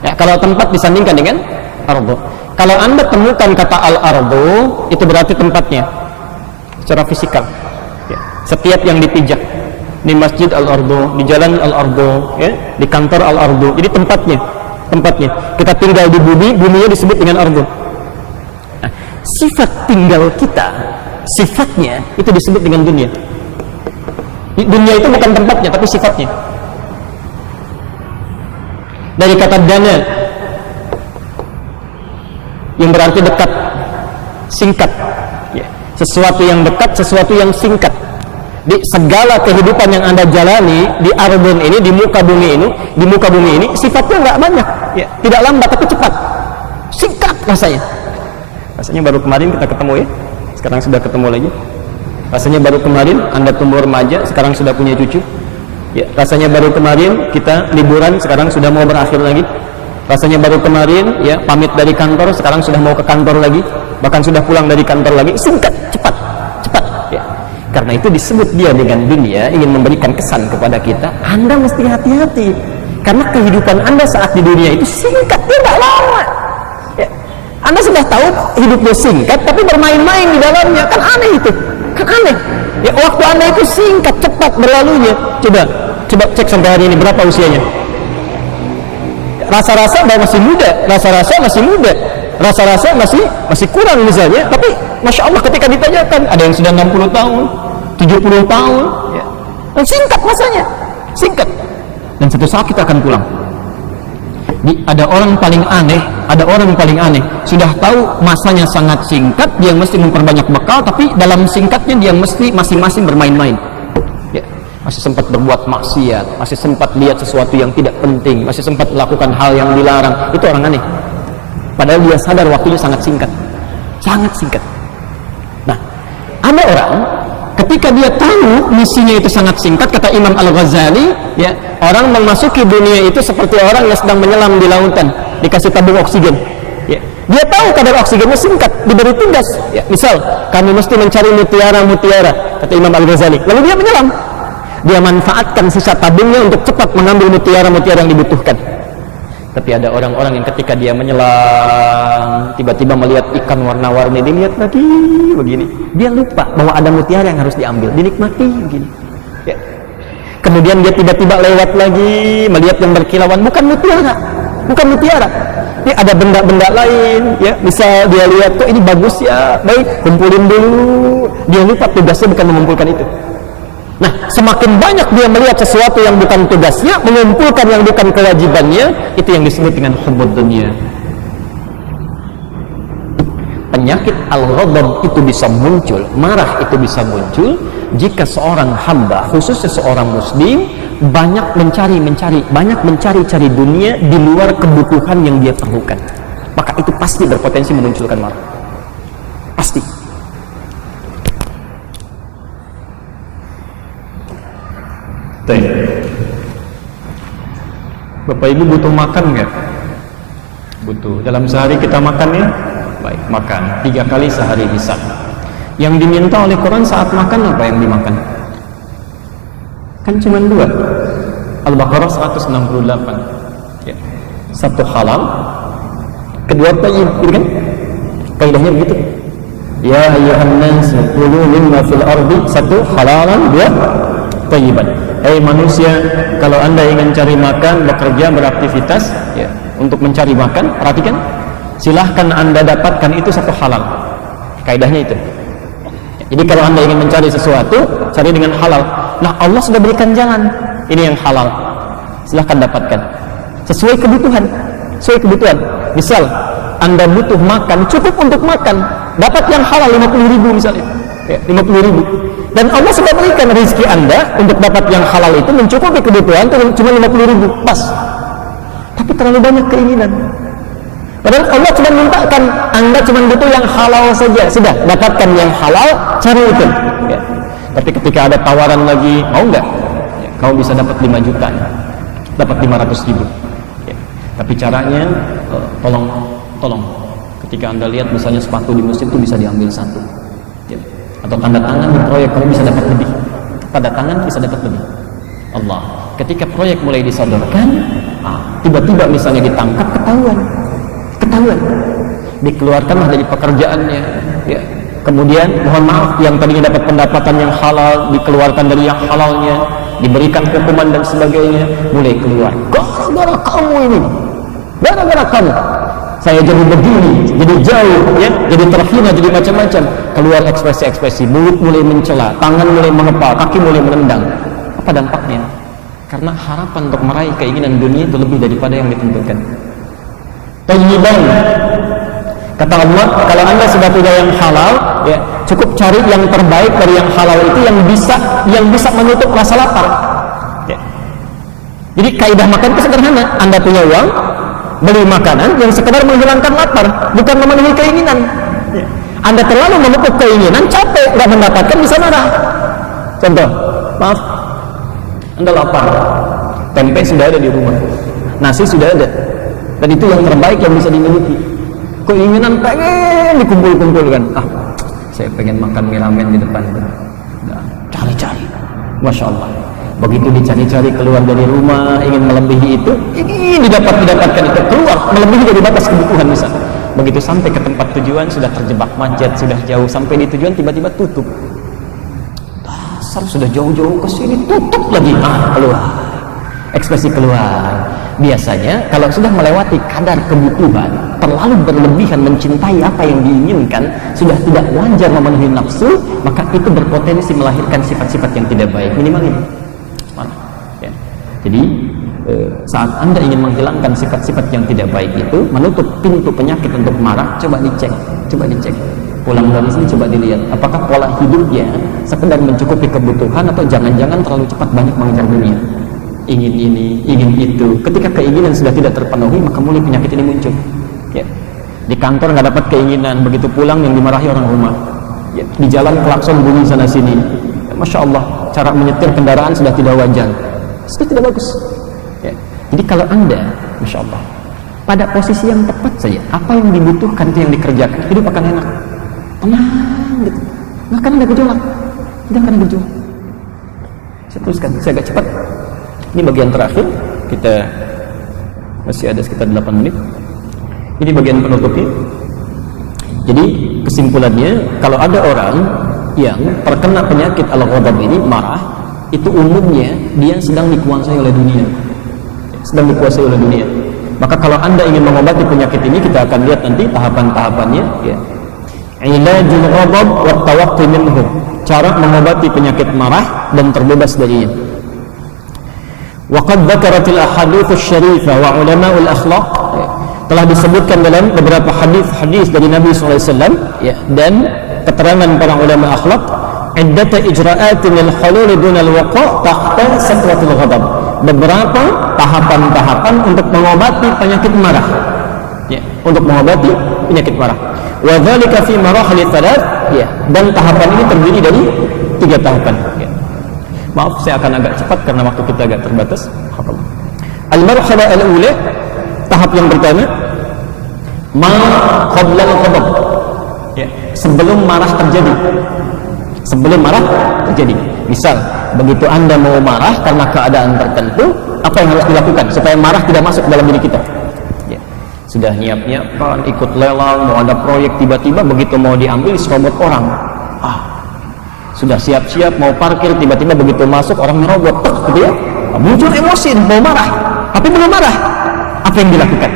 ya, kalau tempat disandingkan dengan ardu. Kalau Anda temukan kata al-ardu, itu berarti tempatnya secara fisikal, ya. Setiap yang dipijak di masjid al-ardu, di jalan al-ardu, ya, di kantor al-ardu, jadi tempatnya. Kita tinggal di bumi, buminya disebut dengan ardu. Nah, sifat tinggal kita, sifatnya itu disebut dengan dunia. Dunia itu bukan tempatnya, tapi sifatnya. Dari kata dana, yang berarti dekat, singkat, ya. Sesuatu yang dekat, sesuatu yang singkat. Di segala kehidupan yang Anda jalani di ardun ini, di muka bumi ini, sifatnya nggak banyak, ya. Tidak lambat tapi cepat, singkat rasanya. Rasanya baru kemarin kita ketemu, ya, sekarang sudah ketemu lagi. Rasanya baru kemarin Anda tumbuh remaja, sekarang sudah punya cucu, ya. Rasanya baru kemarin kita liburan, sekarang sudah mau berakhir lagi. Rasanya baru kemarin, ya, pamit dari kantor, sekarang sudah mau ke kantor lagi, bahkan sudah pulang dari kantor lagi. Singkat, cepat, ya. Karena itu disebut dia dengan dunia, ingin memberikan kesan kepada kita. Anda mesti hati-hati, karena kehidupan Anda saat di dunia itu singkat, tidak lama, ya. Anda sudah tahu hidupnya singkat, tapi bermain-main di dalamnya, kan aneh itu, kan aneh, ya. Waktu Anda itu singkat, cepat berlalunya. Coba cek sampai hari ini berapa usianya. Rasa-rasa masih muda, rasa-rasa masih kurang misalnya, tapi Masya Allah ketika ditanyakan, ada yang sudah 60 tahun, 70 tahun, ya. Dan singkat masanya, singkat. Dan satu saat kita akan pulang. Ada orang paling aneh, sudah tahu masanya sangat singkat, dia mesti memperbanyak bekal, tapi dalam singkatnya dia mesti masing-masing bermain-main, ya. Masih sempat berbuat maksiat, masih sempat lihat sesuatu yang tidak penting, masih sempat melakukan hal yang dilarang. Itu orang aneh, padahal dia sadar waktunya sangat singkat. Nah, ada orang ketika dia tahu misinya itu sangat singkat, kata Imam Al-Ghazali, ya, orang memasuki dunia itu seperti orang yang sedang menyelam di lautan, dikasih tabung oksigen, ya. Dia tahu kadar oksigennya singkat, diberi tugas, ya. Misal, kami mesti mencari mutiara, kata Imam Al-Ghazali, lalu dia menyelam. Dia manfaatkan sisa tabungnya untuk cepat mengambil mutiara-mutiara yang dibutuhkan. Tapi ada orang-orang yang ketika dia menyelam, tiba-tiba melihat ikan warna-warni, dilihat lagi begini, dia lupa bahwa ada mutiara yang harus diambil, dinikmati begini, ya. Kemudian dia tiba-tiba lewat lagi, melihat yang berkilauan, bukan mutiara. Ini ada benda-benda lain, ya. Misal dia lihat, kok ini bagus ya, baik, kumpulin dulu. Dia lupa tugasnya bukan mengumpulkan itu. Nah, semakin banyak dia melihat sesuatu yang bukan tugasnya, mengumpulkan yang bukan kewajibannya, itu yang disebut dengan hubbud dunia. Penyakit al-ghadab itu bisa muncul, marah itu bisa muncul jika seorang hamba, khususnya seorang muslim, banyak mencari dunia di luar kebutuhan yang dia perlukan. maka itu pasti berpotensi memunculkan marah. Pasti. Bapak Ibu butuh makan nggak? Butuh. Dalam sehari kita makan ya? Baik, makan 3 kali sehari bisa. Yang diminta oleh Quran saat makan apa yang dimakan? Kan cuma 2. Al-Baqarah 168 ya. Satu halal, kedua tayyib, kan? Kaidahnya begitu. Ya ayyuhan nas kulu mimma fil ardi, satu halalan, 2 tayyiban. Hei manusia, kalau Anda ingin cari makan, bekerja, beraktivitas ya, untuk mencari makan, perhatikan, silahkan Anda dapatkan itu satu halal. Kaidahnya itu. Jadi kalau Anda ingin mencari sesuatu, cari dengan halal. Nah, Allah sudah berikan jalan. Ini yang halal. Silahkan dapatkan. Sesuai kebutuhan. Sesuai kebutuhan. Misal, Anda butuh makan, cukup untuk makan. Dapat yang halal 50.000 misalnya. Ya, 50.000. Dan Allah sudah berikan rezeki Anda untuk dapat yang halal itu mencukupi kebutuhan cuma 50.000. Pas. Tapi terlalu banyak keinginan. Padahal Allah cuma mintakan Anda cuma butuh yang halal saja. Sudah, dapatkan yang halal, cari itu ya. Tapi ketika ada tawaran lagi, mau nggak? Ya, kamu bisa dapat 5 juta, dapat 500.000 ya. Tapi caranya tolong ketika Anda lihat misalnya sepatu di masjid itu bisa diambil 1 ya. Atau tanda tangan di proyek kamu bisa dapat lebih, tanda tangan bisa dapat lebih. Allah, ketika proyek mulai disodorkan, tiba-tiba misalnya ditangkap, ketahuan, dikeluarkanlah dari pekerjaannya ya. Kemudian mohon maaf, yang tadinya dapat pendapatan yang halal dikeluarkan dari yang halalnya, diberikan hukuman dan sebagainya, mulai keluar gara-gara kamu ini, gara-gara kamu saya jadi begini, jadi jauh ya, jadi terhina, jadi macam-macam. Keluar ekspresi-ekspresi, mulut mulai mencela, tangan mulai mengepal, kaki mulai menendang. Apa dampaknya? Karena harapan untuk meraih keinginan dunia itu lebih daripada yang ditentukan. Tayyiban, kata Allah, kalau Anda sudah punya yang halal ya, cukup cari yang terbaik dari yang halal itu, yang bisa menutup rasa lapar ya. Jadi kaidah makan itu sederhana. Anda punya uang, beli makanan yang sekedar menghilangkan lapar, bukan memenuhi keinginan ya. Anda terlalu menutup keinginan, capek, nggak mendapatkan, bisa marah. Contoh, maaf, Anda lapar, tempe sudah ada di rumah, nasi sudah ada, dan itu yang terbaik yang bisa dimiliki. Keinginan pengen dikumpul-kumpulkan, saya pengen makan mie ramen di depan itu. Nah, cari-cari, Masya Allah. Begitu dicari-cari keluar dari rumah, ingin melebihi itu, ingin didapatkan itu, keluar melebihi dari batas kebutuhan misalnya. Begitu sampai ke tempat tujuan, sudah terjebak macet, sudah jauh, sampai di tujuan tiba-tiba tutup. Dasar, sudah jauh-jauh ke sini tutup lagi, keluar. Ekspresi keluar. Biasanya kalau sudah melewati kadar kebutuhan, terlalu berlebihan mencintai apa yang diinginkan, sudah tidak wajar memenuhi nafsu, maka itu berpotensi melahirkan sifat-sifat yang tidak baik. Minimal ini ya. Jadi saat Anda ingin menghilangkan sifat-sifat yang tidak baik itu, menutup pintu penyakit untuk marah, coba dicek. Pulang dari sini coba dilihat, apakah pola hidupnya sekedar mencukupi kebutuhan atau jangan-jangan terlalu cepat banyak mengejar dunia. Ingin ini, ingin itu. Ketika keinginan sudah tidak terpenuhi, maka mulai penyakit ini muncul ya. Di kantor nggak dapat keinginan, begitu pulang yang dimarahi orang rumah ya. Di jalan klakson bunyi sana sini ya, Masya Allah, cara menyetir kendaraan sudah tidak wajar, sudah tidak bagus ya. Jadi kalau Anda, Masya Allah, pada posisi yang tepat saja, apa yang dibutuhkan itu yang dikerjakan, hidup akan enak, tenang gitu, nggak akan ada gejolak, tidak akan ada gejolak. Saya teruskan, saya agak cepat. Ini bagian terakhir, kita masih ada sekitar 8 menit. Ini bagian penutupnya. Jadi kesimpulannya, kalau ada orang yang terkena penyakit al-ghadab ini, marah, itu umumnya dia sedang dikuasai oleh dunia. Maka kalau Anda ingin mengobati penyakit ini, kita akan lihat nanti tahapan-tahapannya ya. Ilajul ghadab wa tawaqqi minhu. Cara mengobati penyakit marah dan terbebas darinya. Waqad dzakaratil ahadits syarifah wa ulama'ul akhlaq, telah disebutkan dalam beberapa hadis dari Nabi SAW ya, dan keterangan para ulama akhlak, iddata ijra'atin lil hulul dunal waqa' tahta satwatil ghadab, beberapa tahapan-tahapan untuk mengobati penyakit marah ya, untuk mengobati penyakit marah. Wa dzalika fi marahil thalath, ya, dan tahapan ini terdiri dari 3 tahapan, ya. Maaf, saya akan agak cepat karena waktu kita agak terbatas. Al-marhala al-ula, tahap yang pertama, ma qabla al-ghadab, ya, sebelum marah terjadi. Sebelum marah terjadi. Misal, begitu Anda mau marah karena keadaan tertentu, apa yang harus dilakukan supaya marah tidak masuk dalam diri kita? Ya. Sudah nyiap-nyiapkan, ikut lelang, mau ada proyek, tiba-tiba begitu mau diambil serobot orang. Sudah siap-siap mau parkir, tiba-tiba begitu masuk orang nyerobot, gitu ya. Muncul emosi, mau marah, tapi belum marah. Apa yang dilakukan?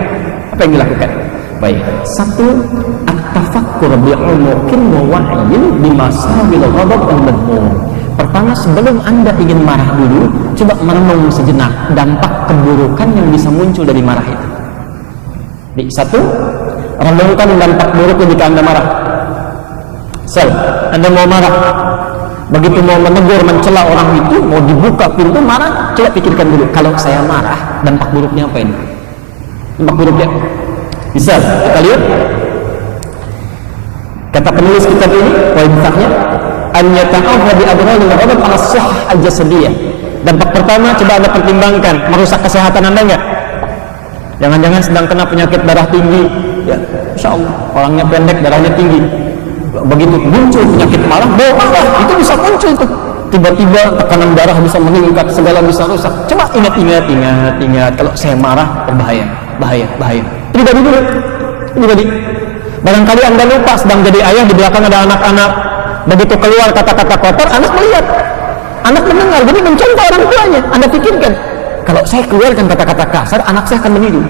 Apa yang dilakukan? Baik, 1, at-tafakkur bi'umukin wa wa'yin bimasabil ghadab al-madmum. Pertama, sebelum Anda ingin marah dulu, coba merenung sejenak dampak keburukan yang bisa muncul dari marah itu. Jadi, 1, renungkan dampak buruk ketika Anda marah. Anda mau marah, begitu mau menegur, mencela orang itu, mau dibuka pintu marah, coba pikirkan dulu, kalau saya marah, dampak buruknya apa ini? Dampak buruknya bisa kita lihat, kata penulis kitab ini, poin terakhir, an yata'awwa bi adranil ghadab ala sihhah al-jasadiyah. Dampak pertama, coba Anda pertimbangkan, merusak kesehatan Anda enggak? Jangan-jangan sedang kena penyakit darah tinggi, ya, insyaallah orangnya pendek, darahnya tinggi. Begitu muncul penyakit marah, marah itu bisa muncul tuh. Tiba-tiba tekanan darah bisa meningkat, segala bisa rusak. Coba ingat, kalau saya marah berbahaya, bahaya. Pribadi dulu, pribadi. Barangkali Anda lupa sedang jadi ayah, di belakang ada anak-anak. Begitu keluar kata-kata kotor, anak melihat, anak mendengar, jadi mencontoh orang tuanya. Anda pikirkan, kalau saya keluarkan kata-kata kasar, anak saya akan meniru.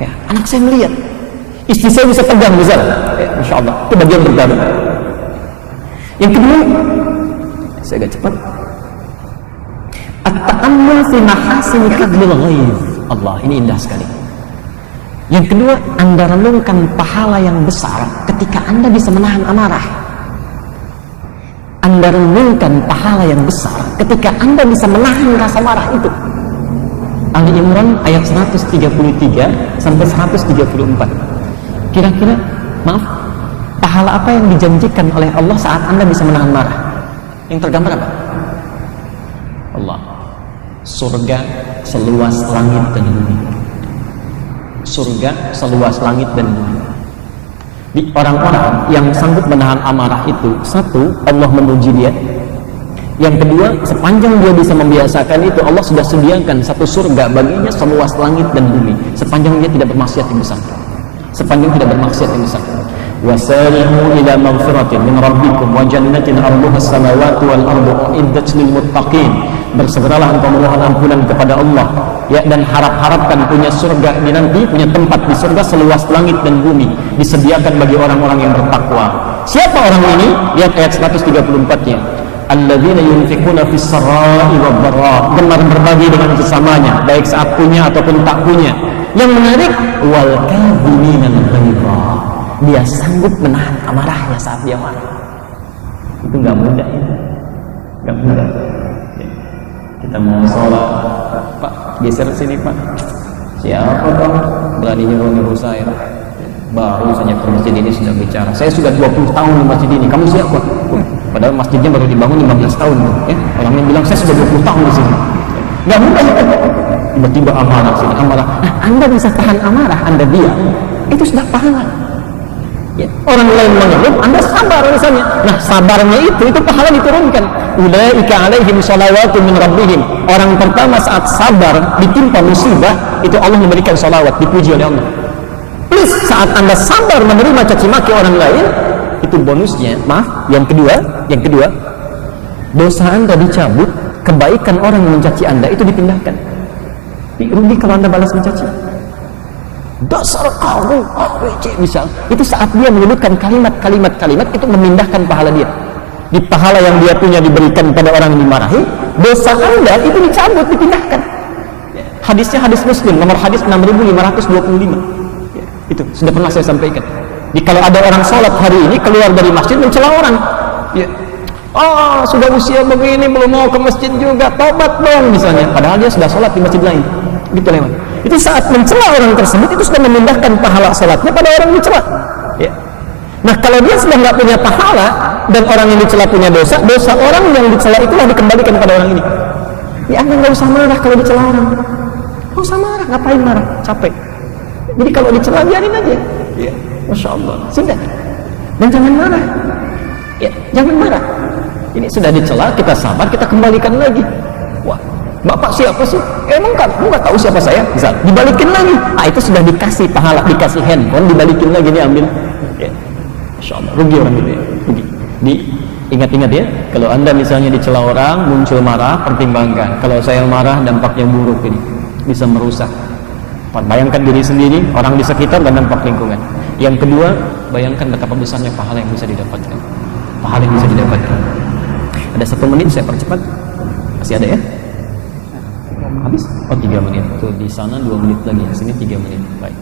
Ya, anak saya melihat. Istri saya bisa pegang misalnya, ya, Masya Allah, itu bagian pertama. Yang kedua, saya agak cepat, at-ta'ammul fi mahasini qadlil ghaib. Allah, ini indah sekali. Yang kedua, Anda renungkan pahala yang besar ketika Anda bisa menahan amarah. Anda renungkan pahala yang besar ketika Anda bisa menahan rasa marah itu. Ali Imran ayat 133 sampai 134. Kira-kira, maaf, pahala apa yang dijanjikan oleh Allah saat Anda bisa menahan marah? Yang tergambar apa? Allah, surga seluas langit dan bumi. Surga seluas langit dan bumi. Di orang-orang yang sanggup menahan amarah itu, 1, Allah memuji dia. Yang kedua, sepanjang dia bisa membiasakan itu, Allah sudah sediakan satu surga baginya seluas langit dan bumi, sepanjang dia tidak bermaksiat yang besar. Sepanjang tidak bermaksiat yang besar. Wasari'u ila maghfiratin min rabbikum wa jannatin 'arduha as-samawati wal ardu uiddat lil muttaqin. Bersegeralah engkau memohon ampunan kepada Allah, ya, dan harapkan punya surga ini nanti, punya tempat di surga seluas langit dan bumi, disediakan bagi orang-orang yang bertakwa. Siapa orang ini? Lihat ayat 134-nya. Alladzina yunfiquna fis sarai wad dharra, gemar berbagi dengan sesamanya, baik saat punya ataupun tak punya. Yang menarik, wal kadhiminal ghaidha, dia sanggup menahan amarahnya saat dia marah. Itu nggak mudah ya, nggak mudah. Ya. Kita mau sholat, Pak, geser sini Pak. Siapa Pak? Berani nyuruh saya. Baru saja ke masjid ini sudah bicara. Saya sudah 20 tahun di masjid ini. Kamu siapa? Padahal masjidnya baru dibangun 15 tahun. Ya. Orangnya bilang saya sudah 20 tahun di sini. Nggak mudah ya. Tiba-tiba amarah sini, amarah. Nah, Anda bisa tahan amarah, Anda diam, itu sudah pahala. Ya. Orang lain mengeluh, Anda sabar misalnya. Nah, sabarnya itu pahala diturunkan. Ulaika alaihim shalawatu min rabbihim. Orang pertama saat sabar ditimpa musibah, itu Allah memberikan shalawat, dipuji oleh Allah. Plus saat Anda sabar menerima caci maki orang lain, itu bonusnya. Maaf, yang kedua, dosa Anda dicabut, kebaikan orang yang mencaci Anda itu dipindahkan. Rugi kalau Anda balas mencaci. Dasar kamu, misal, itu saat dia menyebutkan kalimat itu memindahkan pahala dia. Di pahala yang dia punya diberikan pada orang yang dimarahi, dosa Anda itu dicabut, dipindahkan. Hadisnya hadis Muslim, nomor hadis 6525. Ya, itu sudah pernah saya sampaikan. Jadi kalau ada orang sholat hari ini keluar dari masjid mencela orang, ya, sudah usia begini belum mau ke masjid juga, tobat dong misalnya. Padahal dia sudah sholat di masjid lain, gitu lewat. itu saat mencela orang tersebut itu sudah memindahkan pahala salatnya pada orang yang dicela. Ya. Nah kalau dia sudah nggak punya pahala dan orang yang dicela punya dosa, dosa orang yang dicela itulah dikembalikan pada orang ini. Ya Anda nggak usah marah kalau dicela orang. Nggak usah marah, ngapain marah? Capek. Jadi kalau dicela biarin aja. Ya. Masya Allah. Sudah. Dan jangan marah. Ya, jangan marah. Ini sudah dicela, kita sabar, kita kembalikan lagi. Wah, Bapak siapa sih? Emang kamu nggak tahu siapa saya? Misal, dibalikin lagi. Ah itu sudah dikasih pahala, dikasih handphone, dibalikin lagi nih ambil. Ya. Masya Allah, rugi orang itu ya. Rugi. Ingat-ingat ya, kalau Anda misalnya dicela orang, muncul marah, pertimbangkan. Kalau saya marah, dampaknya buruk ini. Bisa merusak. Bayangkan diri sendiri, orang di sekitar, dan dampak lingkungan. Yang kedua, bayangkan betapa besarnya pahala yang bisa didapatkan. Pahala yang bisa didapatkan. Ada 1 menit, saya percepat. Masih ada ya? Habis? Oh 3 menit. Tuh di sana 2 menit lagi, di sini 3 menit. Baik.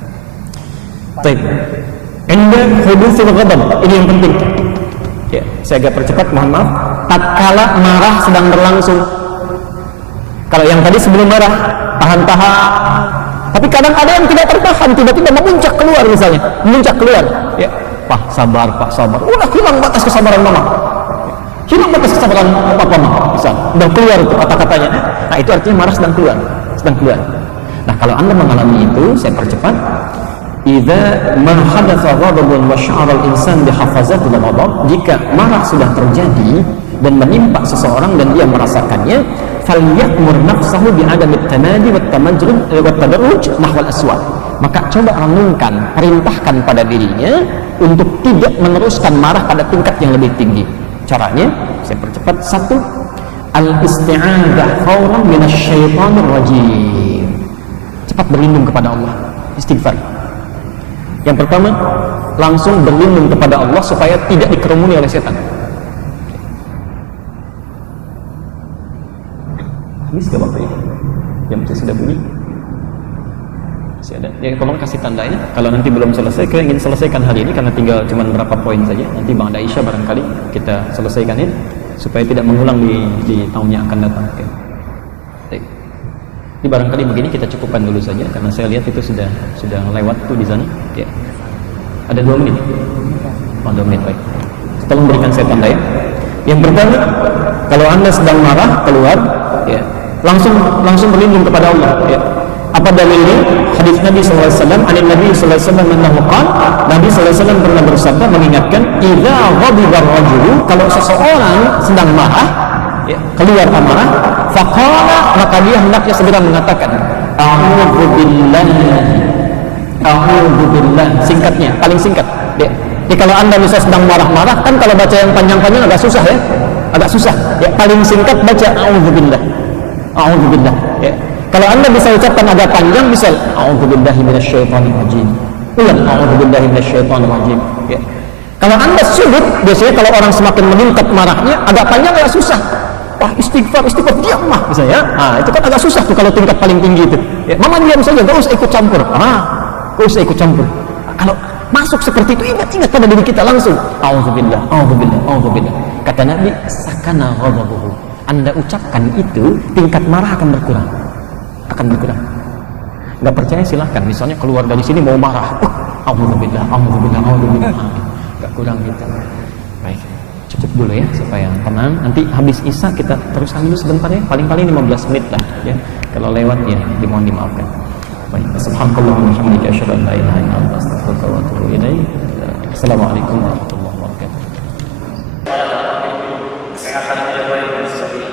Baik. Inda hudutsul ghadab. Ini yang penting. Ya, saya agak percepat, mohon maaf. Tatkala marah sedang berlangsung. Kalau yang tadi sebelum marah, tahan-tahan. Tapi kadang ada yang tidak tertahan, tiba-tiba memuncak keluar misalnya, memuncak keluar. Ya, Pak sabar, udah hilang batas kesabaran mama, hilang batas kesabaran papa mama, misal, udah keluar itu kata-katanya. Nah itu artinya marah sedang keluar. Nah kalau Anda mengalami itu, saya percepat. Idza man hadatsa ghadabun wa sya'ara al-insan bi hafazatil ghadab, jika marah sudah terjadi dan menimpa seseorang dan dia merasakannya, falyamur nafsahu bi adami at-tanadi wat tamajjud wat tadarruj nahwal aswat. Maka coba renungkan, perintahkan pada dirinya untuk tidak meneruskan marah pada tingkat yang lebih tinggi. Caranya, saya percepat. 1, al-isti'adzah fawran minasyaitonir rajim. Cepat berlindung kepada Allah, istighfar. Yang pertama, langsung berlindung kepada Allah supaya tidak dikerumuni oleh setan. Habis gak Bapak ini? Jam saya sudah bunyi. Masih ada. Ya tolong kasih tandanya. Kalau nanti belum selesai, kita ingin selesaikan hari ini karena tinggal cuma berapa poin saja. Nanti Bang Daisha barangkali kita selesaikan ini supaya tidak mengulang di tahun yang akan datang. Oke. Baik. Ini barangkali begini kita cukupkan dulu saja karena saya lihat itu sudah lewat tuh di sana. Ya. Ada 2 menit. Oh, 2 menit baik. Tolong berikan saya tanda ya. Yang pertama, kalau Anda sedang marah keluar, ya, langsung berlindung kepada Allah. Ya. Apa dalilnya? Hadis Nabi sallallahu alaihi wasallam, Nabi sallallahu alaihi wasallam Nabi sallallahu alaihi wasallam pernah bersabda mengingatkan, "Idza ghadiba ar-rajulu," kalau seseorang sedang marah, ya, keluar amarah, faqala, maka dia hendaknya segera mengatakan, "A'udzu billah." Singkatnya, paling singkat. Ya. Jadi kalau Anda misalnya sedang marah-marah, kan kalau baca yang panjang-panjang agak susah ya. Agak susah. Ya, paling singkat baca a'udzu billah. A'udzu billah. Ya. Kalau Anda bisa ucapkan agak panjang, bisa a'udzu billahi minasyaitonir rajim. Ulang a'udzu billahi minasyaitonir rajim. Ya. Kalau Anda sulit, biasanya kalau orang semakin meningkat marahnya, agak panjang agak susah. Wah, istighfar, diam mah misalnya. Ah, itu kan agak susah tuh kalau tingkat paling tinggi itu. Ya, mama diam saja, enggak usah ikut campur. Enggak usah ikut campur. Kalau masuk seperti itu, ingat pada diri kita langsung. A'udzubillah. Kata Nabi, sakana ghadabuhu. Anda ucapkan itu, tingkat marah akan berkurang. Nggak percaya silahkan. Misalnya keluar dari sini mau marah. A'udzubillah. Nggak kurang gitu. Baik, cukup dulu ya supaya tenang. Nanti habis Isya kita teruskan dulu sebentar ya. Paling-paling 15 menit lah ya. Kalau lewat ya dimohon dimaafkan. Baik, subhanallah wa bihamdihi asyhadu an la ilaha illa anta astaghfiruka wa atubu ilaik. Assalamualaikum warahmatullahi wabarakatuh. Kesehatan yang baik dan stabil.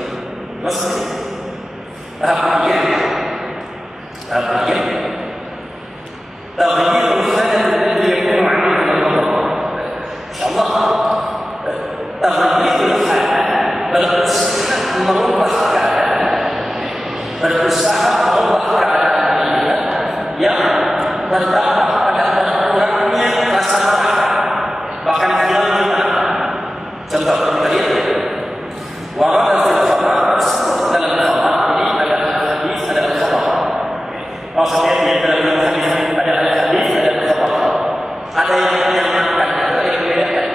Mesti bahagia. Taghyirul hal alladhi yakunu 'alayhi al-ghadab. Insyaallah. Taghyirul hal berusaha merubah keadaan. Berusaha merubah keadaan yang berdampak pada berkurangnya rasa marah, bahkan hilangnya marah. Contoh tadi, warada fil khabar, dalam khabar ini ada hadis, ada khabar. Maksudnya di dalam hadis ada hadis, ada khabar. Ada yang menyamakan, ada yang membedakan.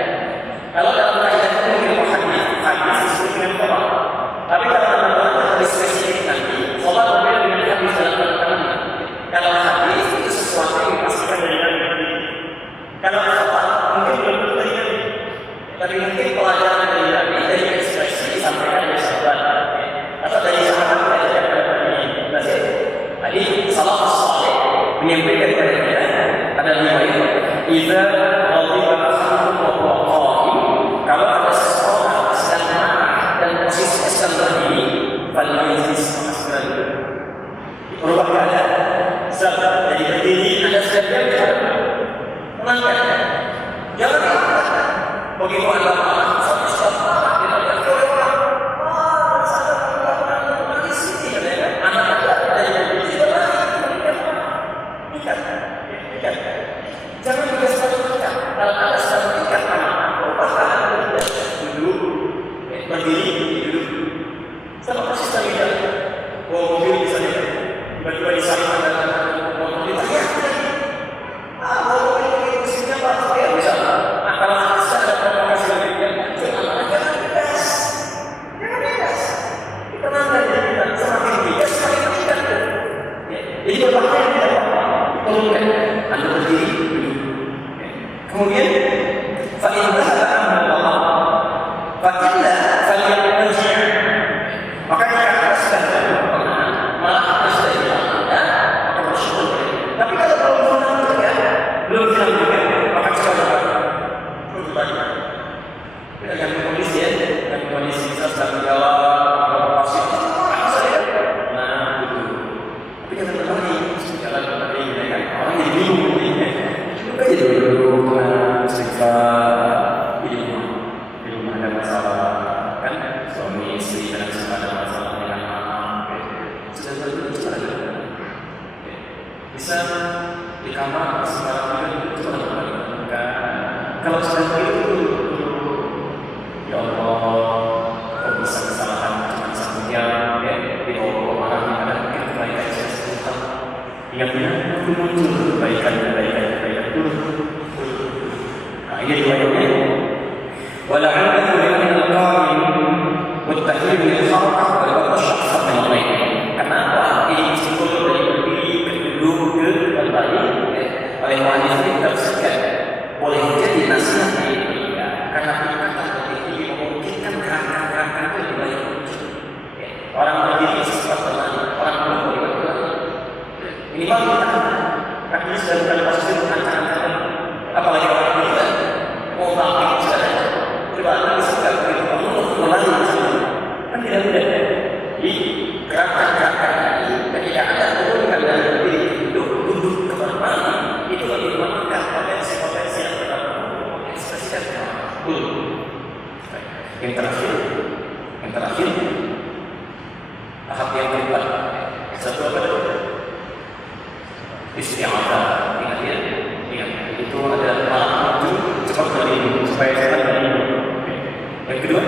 Kalau dalam kaidah ilmu hadis disebut dengan khabar. Tapi kalau dalam hadis spesifik nanti, khabar berbeda dengan hadis dalam kaidah. Karena Kalau khata mungkin belum tentu dari Nabi, tapi mungkin pelajaran dari Nabi dari ekspresi disampaikan oleh sahabat, atau dari sahabat belajar kepada ini. Tadi salah saleh menyampaikan kepada kita ada riwayat, "Idza ghadiba ahadukum wa huwa qa'im," kalau ada seseorang sedang marah dan posisinya sedang berdiri, falyajlis masran. Berubah keadaan. Sebab dari berdiri ada sedang tenangkan. Jangan diangkat. Begitu ada marah, sampai sedang marah, dia tidak boleh marah. Di sini katanya, anak dari berdiri tidak ikat. Jangan juga selalu ikat. Kalau ada selalu ikat anak, berubah keadaan duduk, berdiri, duduk. Sama persis lagi jalan. Mobil misalnya, tiba-tiba di sana ada motor ditanya. Motor ini mesinnya apa? Ya bisa. Kalau ada provokasi lagi, jangan gas. Jangan gas. Ditenangkan kita semakin gas, semakin meningkat. Jadi berbahaya tidak apa-apa. Turunkan. Anda berdiri, duduk. Kemudian, fa'in dhahaba amrullah, fa'illa falyarji'. Maka jika Anda sudah berpengaruh, malah Anda sudah hilang, maka bersyukur. Tapi kalau belum hilang juga, maka coba berbagi. Kita ganti kondisi ya, ganti kondisi kita sedang berjalan, berpasir, saya. Nah, itu. Tapi kita berbagi, jalan berbagi, kan? Orang jadi bingung, kita jadi dulu, istighfar, di rumah ada masalah, kan? Suami istri kadang suka ada masalah dengan anak, sudah bisa di kamar sekarang itu cuma kalau sedang itu ya Allah, kok bisa kesalahan cuma satu jam ya di Allah orangnya ada mungkin kebaikan saya sebentar ingat-ingat muncul kebaikan itu. Nah ini riwayatnya wala'anatu li'anna al-qa'im والتحليل للحركة ولبقى الشخص من الليل. Kenapa ini simbol dari berdiri ke duduk ke berbalik oleh wanita ini tersekat boleh jadi nasihat dari mereka karena perkataan berdiri memungkinkan gerakan-gerakan itu lebih banyak muncul. Orang berdiri sesat berlari, orang berdiri berlari. Minimal kita kakinya sudah bukan posisi ancang-ancang, apalagi orang berdiri mau bangkit sudah berbalik disekat begitu berlari kan tidak mudah. Jadi gerakan-gerakan ini ketika Anda turunkan dari berdiri duduk ke berbalik itu lebih mengangkat potensi-potensi yang terdapat ekspresikan. Yang terakhir tahap yang keempat satu apa itu? Isti'adah. Ingat ya, itu ada malam itu cepat berdiri supaya setan berdiri. Yang kedua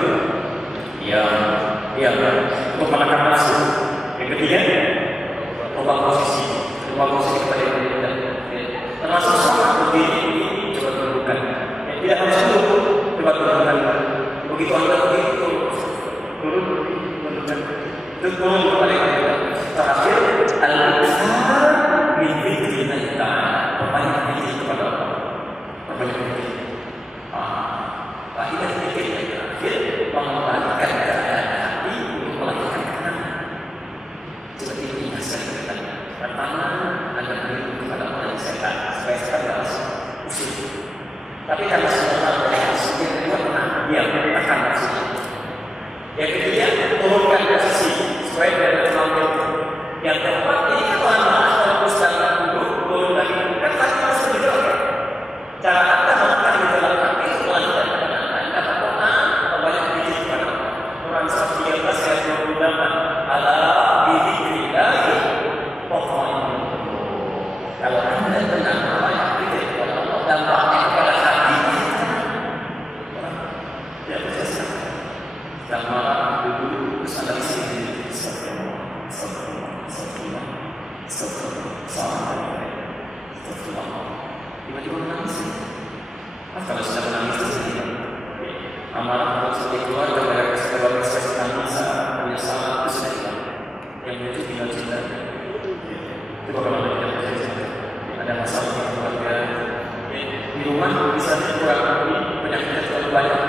untuk menekan nafsu. Yang ketiga ubah posisi kepada yang berbeda. Termasuk sholat berdiri coba tunjukkan. Tidak harus duduk, coba tunjukkan. Begitu Anda begitu turun tunjukkan. Turun kepada yang berbeda. Terakhir al-ikhtar min dzikrillah ta'ala. Perbanyak zikir kepada Allah. Perbanyak zikir. Akhirnya zikir yang terakhir mengembalikan keadaan hati untuk melahirkan ketenangan. Seperti ini sekali kata. Pertama, Anda berlindung kepada Allah dan setan supaya setan tidak masuk usir. Tapi karena semua orang berhasil, yang kedua tenang, diam, tekan nafsunya. Yang ketiga, turunkan posisi supaya tidak ada terlalu. Yang keempat, ini kan lama kalau sedang duduk, turun lagi. Kan tadi masih bergerak. Cara Anda melakukan gejolak kaki, melanjutkan ketenangan. Anda berdoa, banyak dikir kepada Allah. Quran 113 ayat 28. Ala bidzikrillahi tatma'innul qulub. Kalau Anda tenang, banyak dikir kepada Allah, dampaknya kepada hati. Ya, biasa. Yang marah dulu kesana di sini. Tiba-tiba menangis. Kalau sudah menangis itu sendiri. Amarah kalau sudah keluar kepada ekspresi tangis, penyesalan itu sudah hilang. Yang itu tinggal cinta. Itu bagaimana kita bercerita? Ada masalah di keluarga, di rumah misalnya kurang penyakitnya terlalu banyak,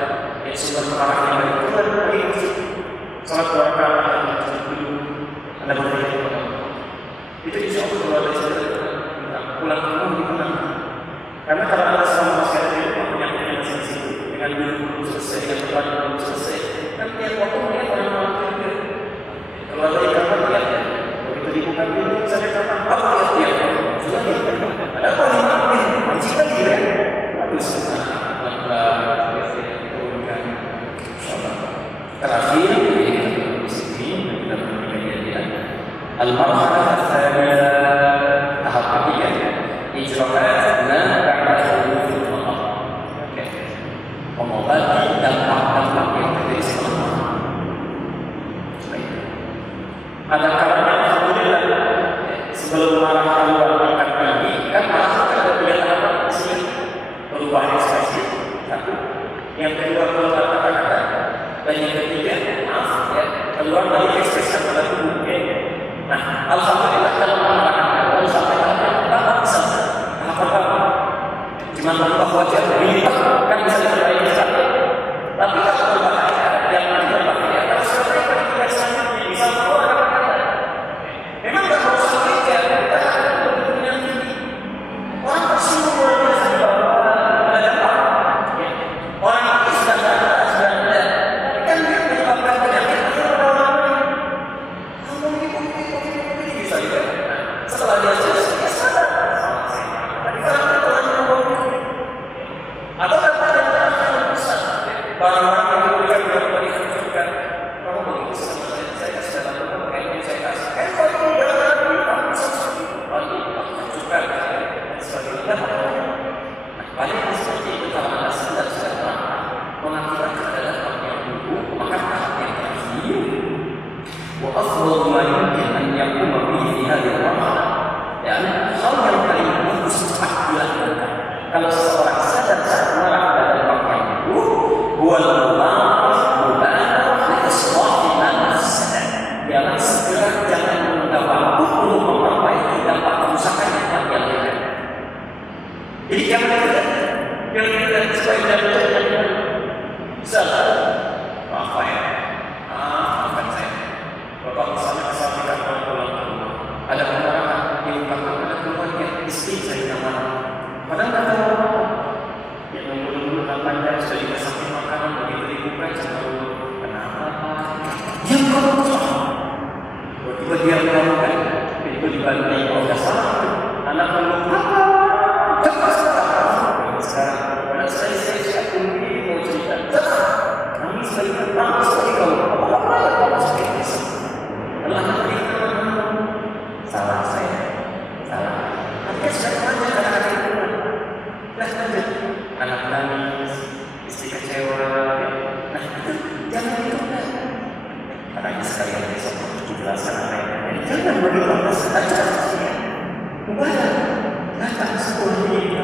yang sumber kemarahan yang baik, itu lagi masjid. Salat 2 rakaat dulu, Anda berikan kepada Allah. Itu insya Allah kalau ada istilah pulang ke rumah dipulang. Karena kalau Anda selama masih ada di rumah, penyakitnya masih di situ, dengan belum selesai, dengan beban belum selesai, kan tiap waktu melihat orang-orang kafir. Kalau ada ikatan lihat ya, begitu dibuka pintu, sampai kapan? Apa lihat dia? Sudah lihat. Ada apa nih? Mancing lagi ya? Bagus. Terakhir, al-marhalah tsaniyah, tahap ketiga, ijra'at ma ba'da hurufil qamar. Mengobati dampak-dampak yang terjadi setelah. Ada kalanya alhamdulillah sebelum marah keluar makan pagi, kan marah kan ada kelihatan di sini perubahan ekspresi. Satu, yang kedua keluar kata-kata, dan yang ketiga maaf ya keluar dari ekspresi pada tubuh. Nah, alhamdulillah kalau marah kalau sampai tahap bisa apa-apa. Cuma merubah wajah begini kan bisa diperbaiki sekali. Tapi kalau berbahaya yang berbahaya kalau sampai pada selanjutnya bisa keluar. Memang tak harus sampai kita akan benar-benar tinggi. Orang tersinggung luar biasa di bawah ada dampak. Orang itu sudah ada. Kan dia menyebabkan penyakit pada orang lain. Ngomong ini bisa juga. Setelah dia selesai, dia sadar. Tapi kalau orang yang ngomong atau dapat yang besar, barang-barang yang diberikan kepada dikhawatirkan. Kamu begitu sama saya kasih dalam rumah, kayaknya saya kasih. Kalau paling seperti itu kalau Anda sadar secara mengakibatkan adalah tahap yang dulu, maka tahap yang terakhir wa afdal ma yumkin an yakuma bihi fi hadhihi al-marhalah. Dan hal yang paling bagus cepat dilakukan kalau seseorang sadar saat marah pada tahap yang dulu, wal mubarak li-islahi ma nafsah. Ialah segera jangan menunda waktu untuk memperbaiki dampak kerusakan yang telah dilakukan. Jadi jangan kita supaya jangan salah. Apa ya? Maafkan saya. Bapak misalnya kesampaikan orang pulang ke rumah, ada kemarahan diungkapkan pada keluarga istri saya yang marah. Padahal tak tahu apa. Yang menunggu 8 jam sudah dikasih makanan begitu dibuka jangan kenapa? Yang kamu salah. Tiba dia melakukan itu dibantai oleh salah. Anak menunggu apa? Cepat sekarang. Pada saya kumpul mau cerita. Kami sekali pertama sekali kau. Apa yang kau sakit? Allah berikan salah saya. Salah. Tapi sekarang aja kata-kata itu. Nah, anak nangis, istri kecewa. Nah, itu jangan itu. Katanya sekalian besok dijelaskan apa yang ada. Jangan begitu saja. Mubarak, datang sekolah ini.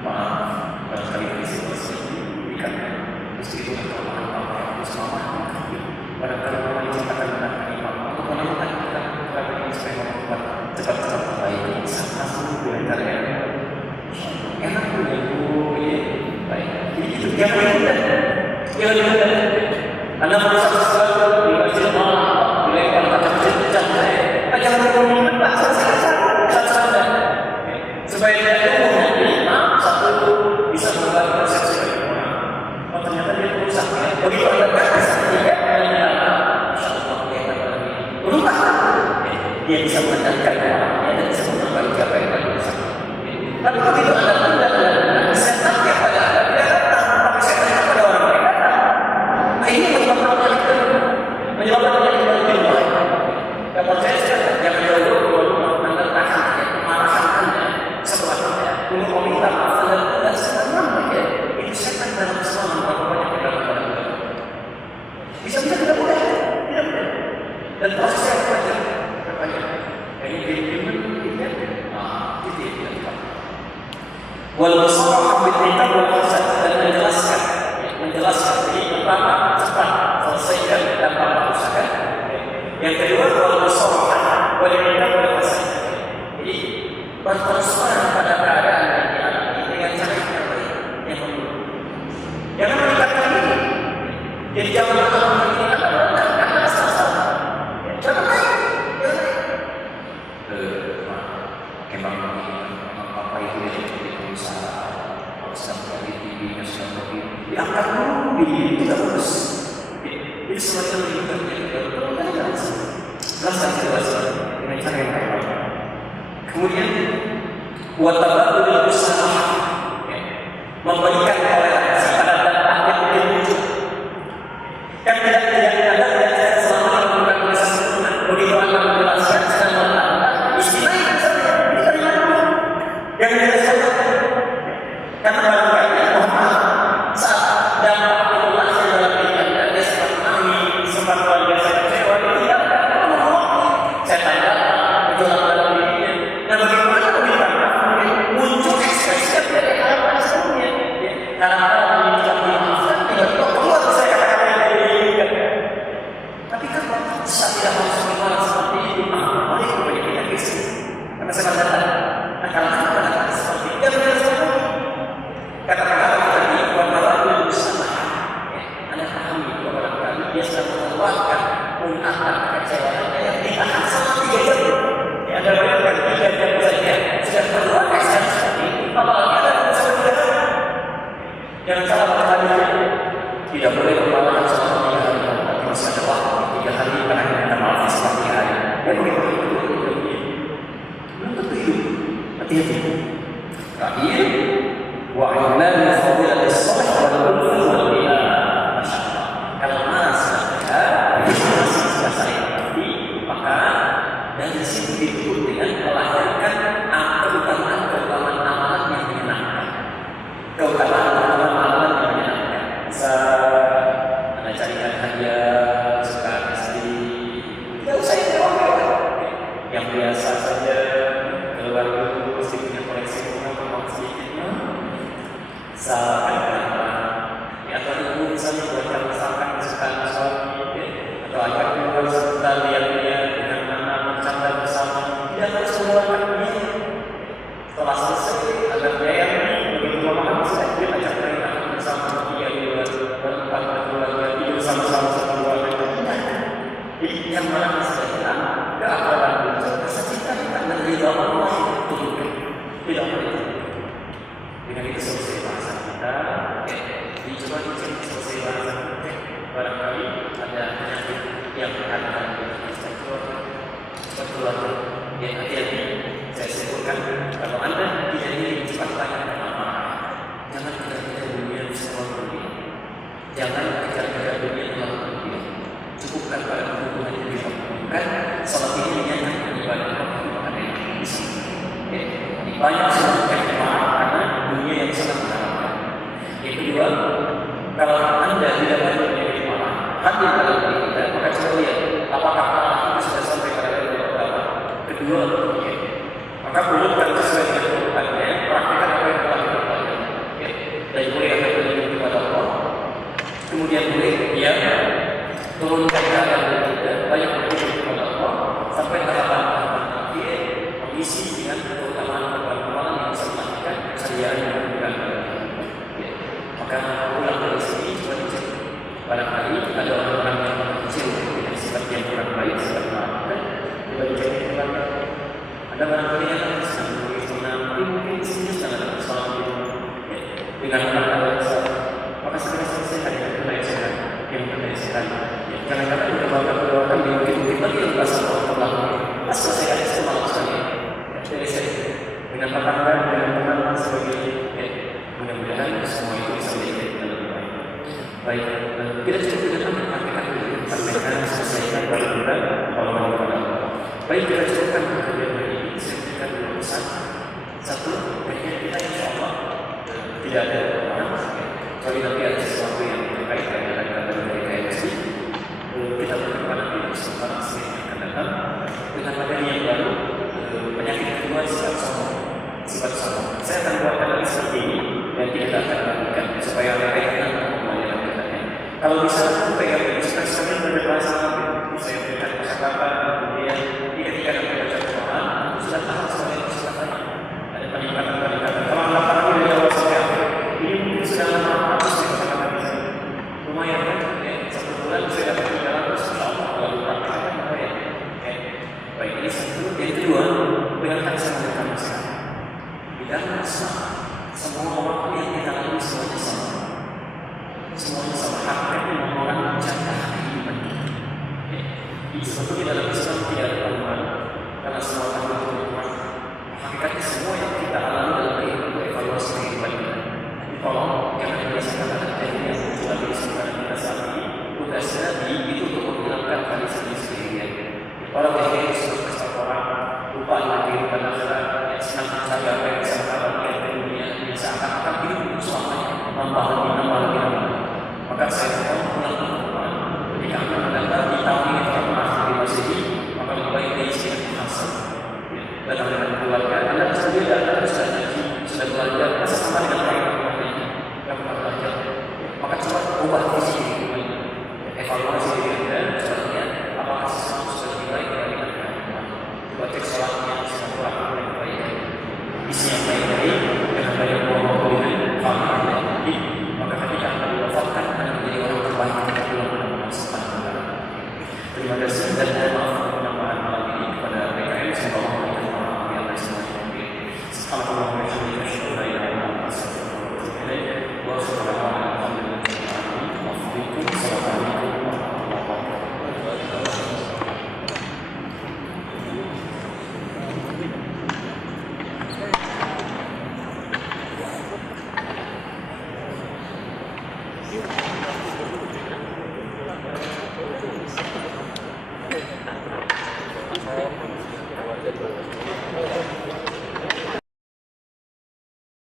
Maaf, barangkali dari situasi ini berikan mesti itu pertolongan Allah yang harus memaafkan. Barangkali Allah diciptakan dengan imam untuk menemukan kita ini supaya membuat cepat-cepat baik. Sama seluruh di antaranya. Enak punya ibu, ya baik. Jadi itu yang mudah. Yang mudah. Anda merasa sesuatu di masjid malam, dilempar kaca pecah saya. Jangan berkomitmen Pak, saya supaya dia umum satu bisa mengubah persepsi dari orang. Oh ternyata dia merusak ya. Begitu ada kata ketiga, berubah. Dia bisa mengendalikan orangnya dan bisa memperbaiki apa yang ada rusak. Tapi begitu Anda tidak setannya pada Anda tidak datang, tapi setannya pada orang lain datang. Nah ini menyebabkan penyakit dari rumah. Dan percaya saya jangan jauh-jauh keluar rumah. Anda tahan kemarahan Anda setelah Anda untuk meminta maaf dan tidak senang ya. Itu setan dalam Islam berapa banyak kita kepada kita. Bisa-bisa tidak mudah, tidak mudah. Dan proses yang panjang, berbanyak. Ini diriman tidak, itu tidak tepat. Wal musarrah bil iqab wal hasad dan menjelaskan ini pertama cepat selesaikan dampak kerusakan. Yang kedua wal musarrah wal iqab wal hasad. Jadi berterus terang pada keadaan yang dialami dengan cara yang baik. diangkat dulu, itu bagus. Jadi semacam ini jelaskan dengan cara yang baik. Kemudian watabadul usaha, memberikan toleransi pada akhir yang muncul. Kan tidak ada selama melakukan proses sempurna. Begitu Anda menjelaskan selama istilahnya saja diterima dulu. Yang dijelaskan karena barangkali saat dampak itu langsung dalam diri Anda, dia sempat nangis, sempat luar biasa kecewa, tidak saya tanya gejolak dalam dirinya. Nah, bagaimana meminta maaf muncul ekspresi dari harapan sebelumnya. Harapan diminta dimaafkan tiba-tiba keluar saya katakan yang dari diri. Tapi kan saya tidak harus bermaaf seperti itu. Mari kepada kita kisah. Karena saya katakan, kalau kita katakan seperti itu, dia benar seperti itu. Kata-kata kita di warna-warna bersama. Anda pahami bahwa barangkali dia sedang mengeluarkan ungkapan kekecewaan yang ditahan selama 3 jam. Anda bayangkan 3 jam saja sudah keluar ekspresi seperti itu. Apalagi Anda bisa berjalan. Jangan salah berhadiah. Tidak boleh bermalam selama 3 hari. Tapi masih ada waktu 3 hari karena kita maaf selama 3 hari. Dan begitu belum tentu hidup. Hati-hati. Terakhir, wa'ilani fadilat as-salih wal-ulfi wal-bi'ah. Masyaallah. Kalau masih sudah saya berarti, maka dari situ ditutup dengan melahirkan keutamaan amalan yang menyenangkan. Keutamaan amalan yang menyenangkan. Bisa Anda carikan hadiah kesukaan istri. Tidak usah yang biasa saja. Keluar dulu, mesti punya koleksi bunga sedikitnya. Misalkan atau ibu misalnya buatkan masakan kesukaan suami, atau ajak keluar sebentar lihat-lihat dengan mana bercanda bersama. Tidak harus mengeluarkan duit. Setelah selesai, agar biaya begitu memahami saya dia ajak mereka bersama dia berempat berkeluarga tidur sama-sama satu keluarga. Jadi yang mana masih hilang keakraban rasa cinta kita menerima Allah itu tidak boleh. Dengan itu selesai bahasa kita. Dicoba dicek selesai bahasa kita. Barangkali ada penyakit yang akan berkeluarga. Yang hati-hati saya sebutkan kalau Anda tidak ingin cepat tanya kenapa, jangan kejar-kejar dunia semua dunia. Jangan kejar-kejar dunia terlalu dunia. Cukupkan pada hubungan yang dilakukan. Salat ini menyatakan ibadah kepada yang bisa. Banyak sebutkan jemaah karena dunia yang sangat mengharapkan. Yang kedua, kalau Anda tidak banyak menjadi jemaah, hadir dalam diri kita, maka coba lihat apakah Allah itu sudah sampai pada level pertama, kedua atau ketiga. Maka perlukan sesuai dengan kebutuhannya, praktikkan apa yang telah kita pelajari. Dan boleh ada berlindung kepada Allah. Kemudian boleh dia turunkan keadaan kita banyak berlindung kepada Allah sampai harapan akhir mengisi dengan keutamaan amalan yang bisa dilakukan keseharian yang berbeda. Maka pulang dari sini coba dicek. Barangkali ada orang-orang yang kecil dengan sifat yang kurang baik, sifat melakukan, coba dicek keluarga. Ada barangkali yang sedang menulis tapi mungkin isinya sedang ada kesalahan di rumah. Dengan anak-anak maka segera selesaikan yang berdaya sehat, yang berdaya sehat. Kadang-kadang kita bakal berdoakan di mungkin lagi yang bahasa Allah terlalu. Asal saya ada semalam sekali. Dari saya dengan tetangga, dengan teman sebagainya. Mudah-mudahan semua itu bisa menjadi kita lebih baik. Baik, kita cukup dengan praktekkan dulu, sampaikan, selesaikan, baru kita kalau mau kepada Allah. Baik, kita cukupkan kemudian hari ini. Saya berikan dua pesan. Satu, baiknya kita insya Allah tidak ada orang. Kalau nanti ada sesuatu yang terkait dengan kata dari KFC, kita berdepan nanti kesempatan yang akan datang dengan materi yang baru. Penyakit kedua sifat sombong. Saya akan buatkan lagi seperti ini dan kita akan lakukan supaya mereka yang kembali lakukannya. Kalau bisa supaya bisa sekali berbahasa Arab, saya berikan kata-kata kemudian ketika kita membaca Quran sudah tahu sekali kata-katanya. Ada peningkatan. Kalau melakukan dari awal sampai akhir, ini mungkin sudah lama kata-kata bisa. Lumayan kan? Satu bulan saya dapat 300 insyaAllah lalu praktekkan ya. Baik, ini satu. Yang kedua, dengarkan saya mendengarkan sekarang. Di dalam Islam, semua orang yang kita lalui semuanya sama. berubah fisik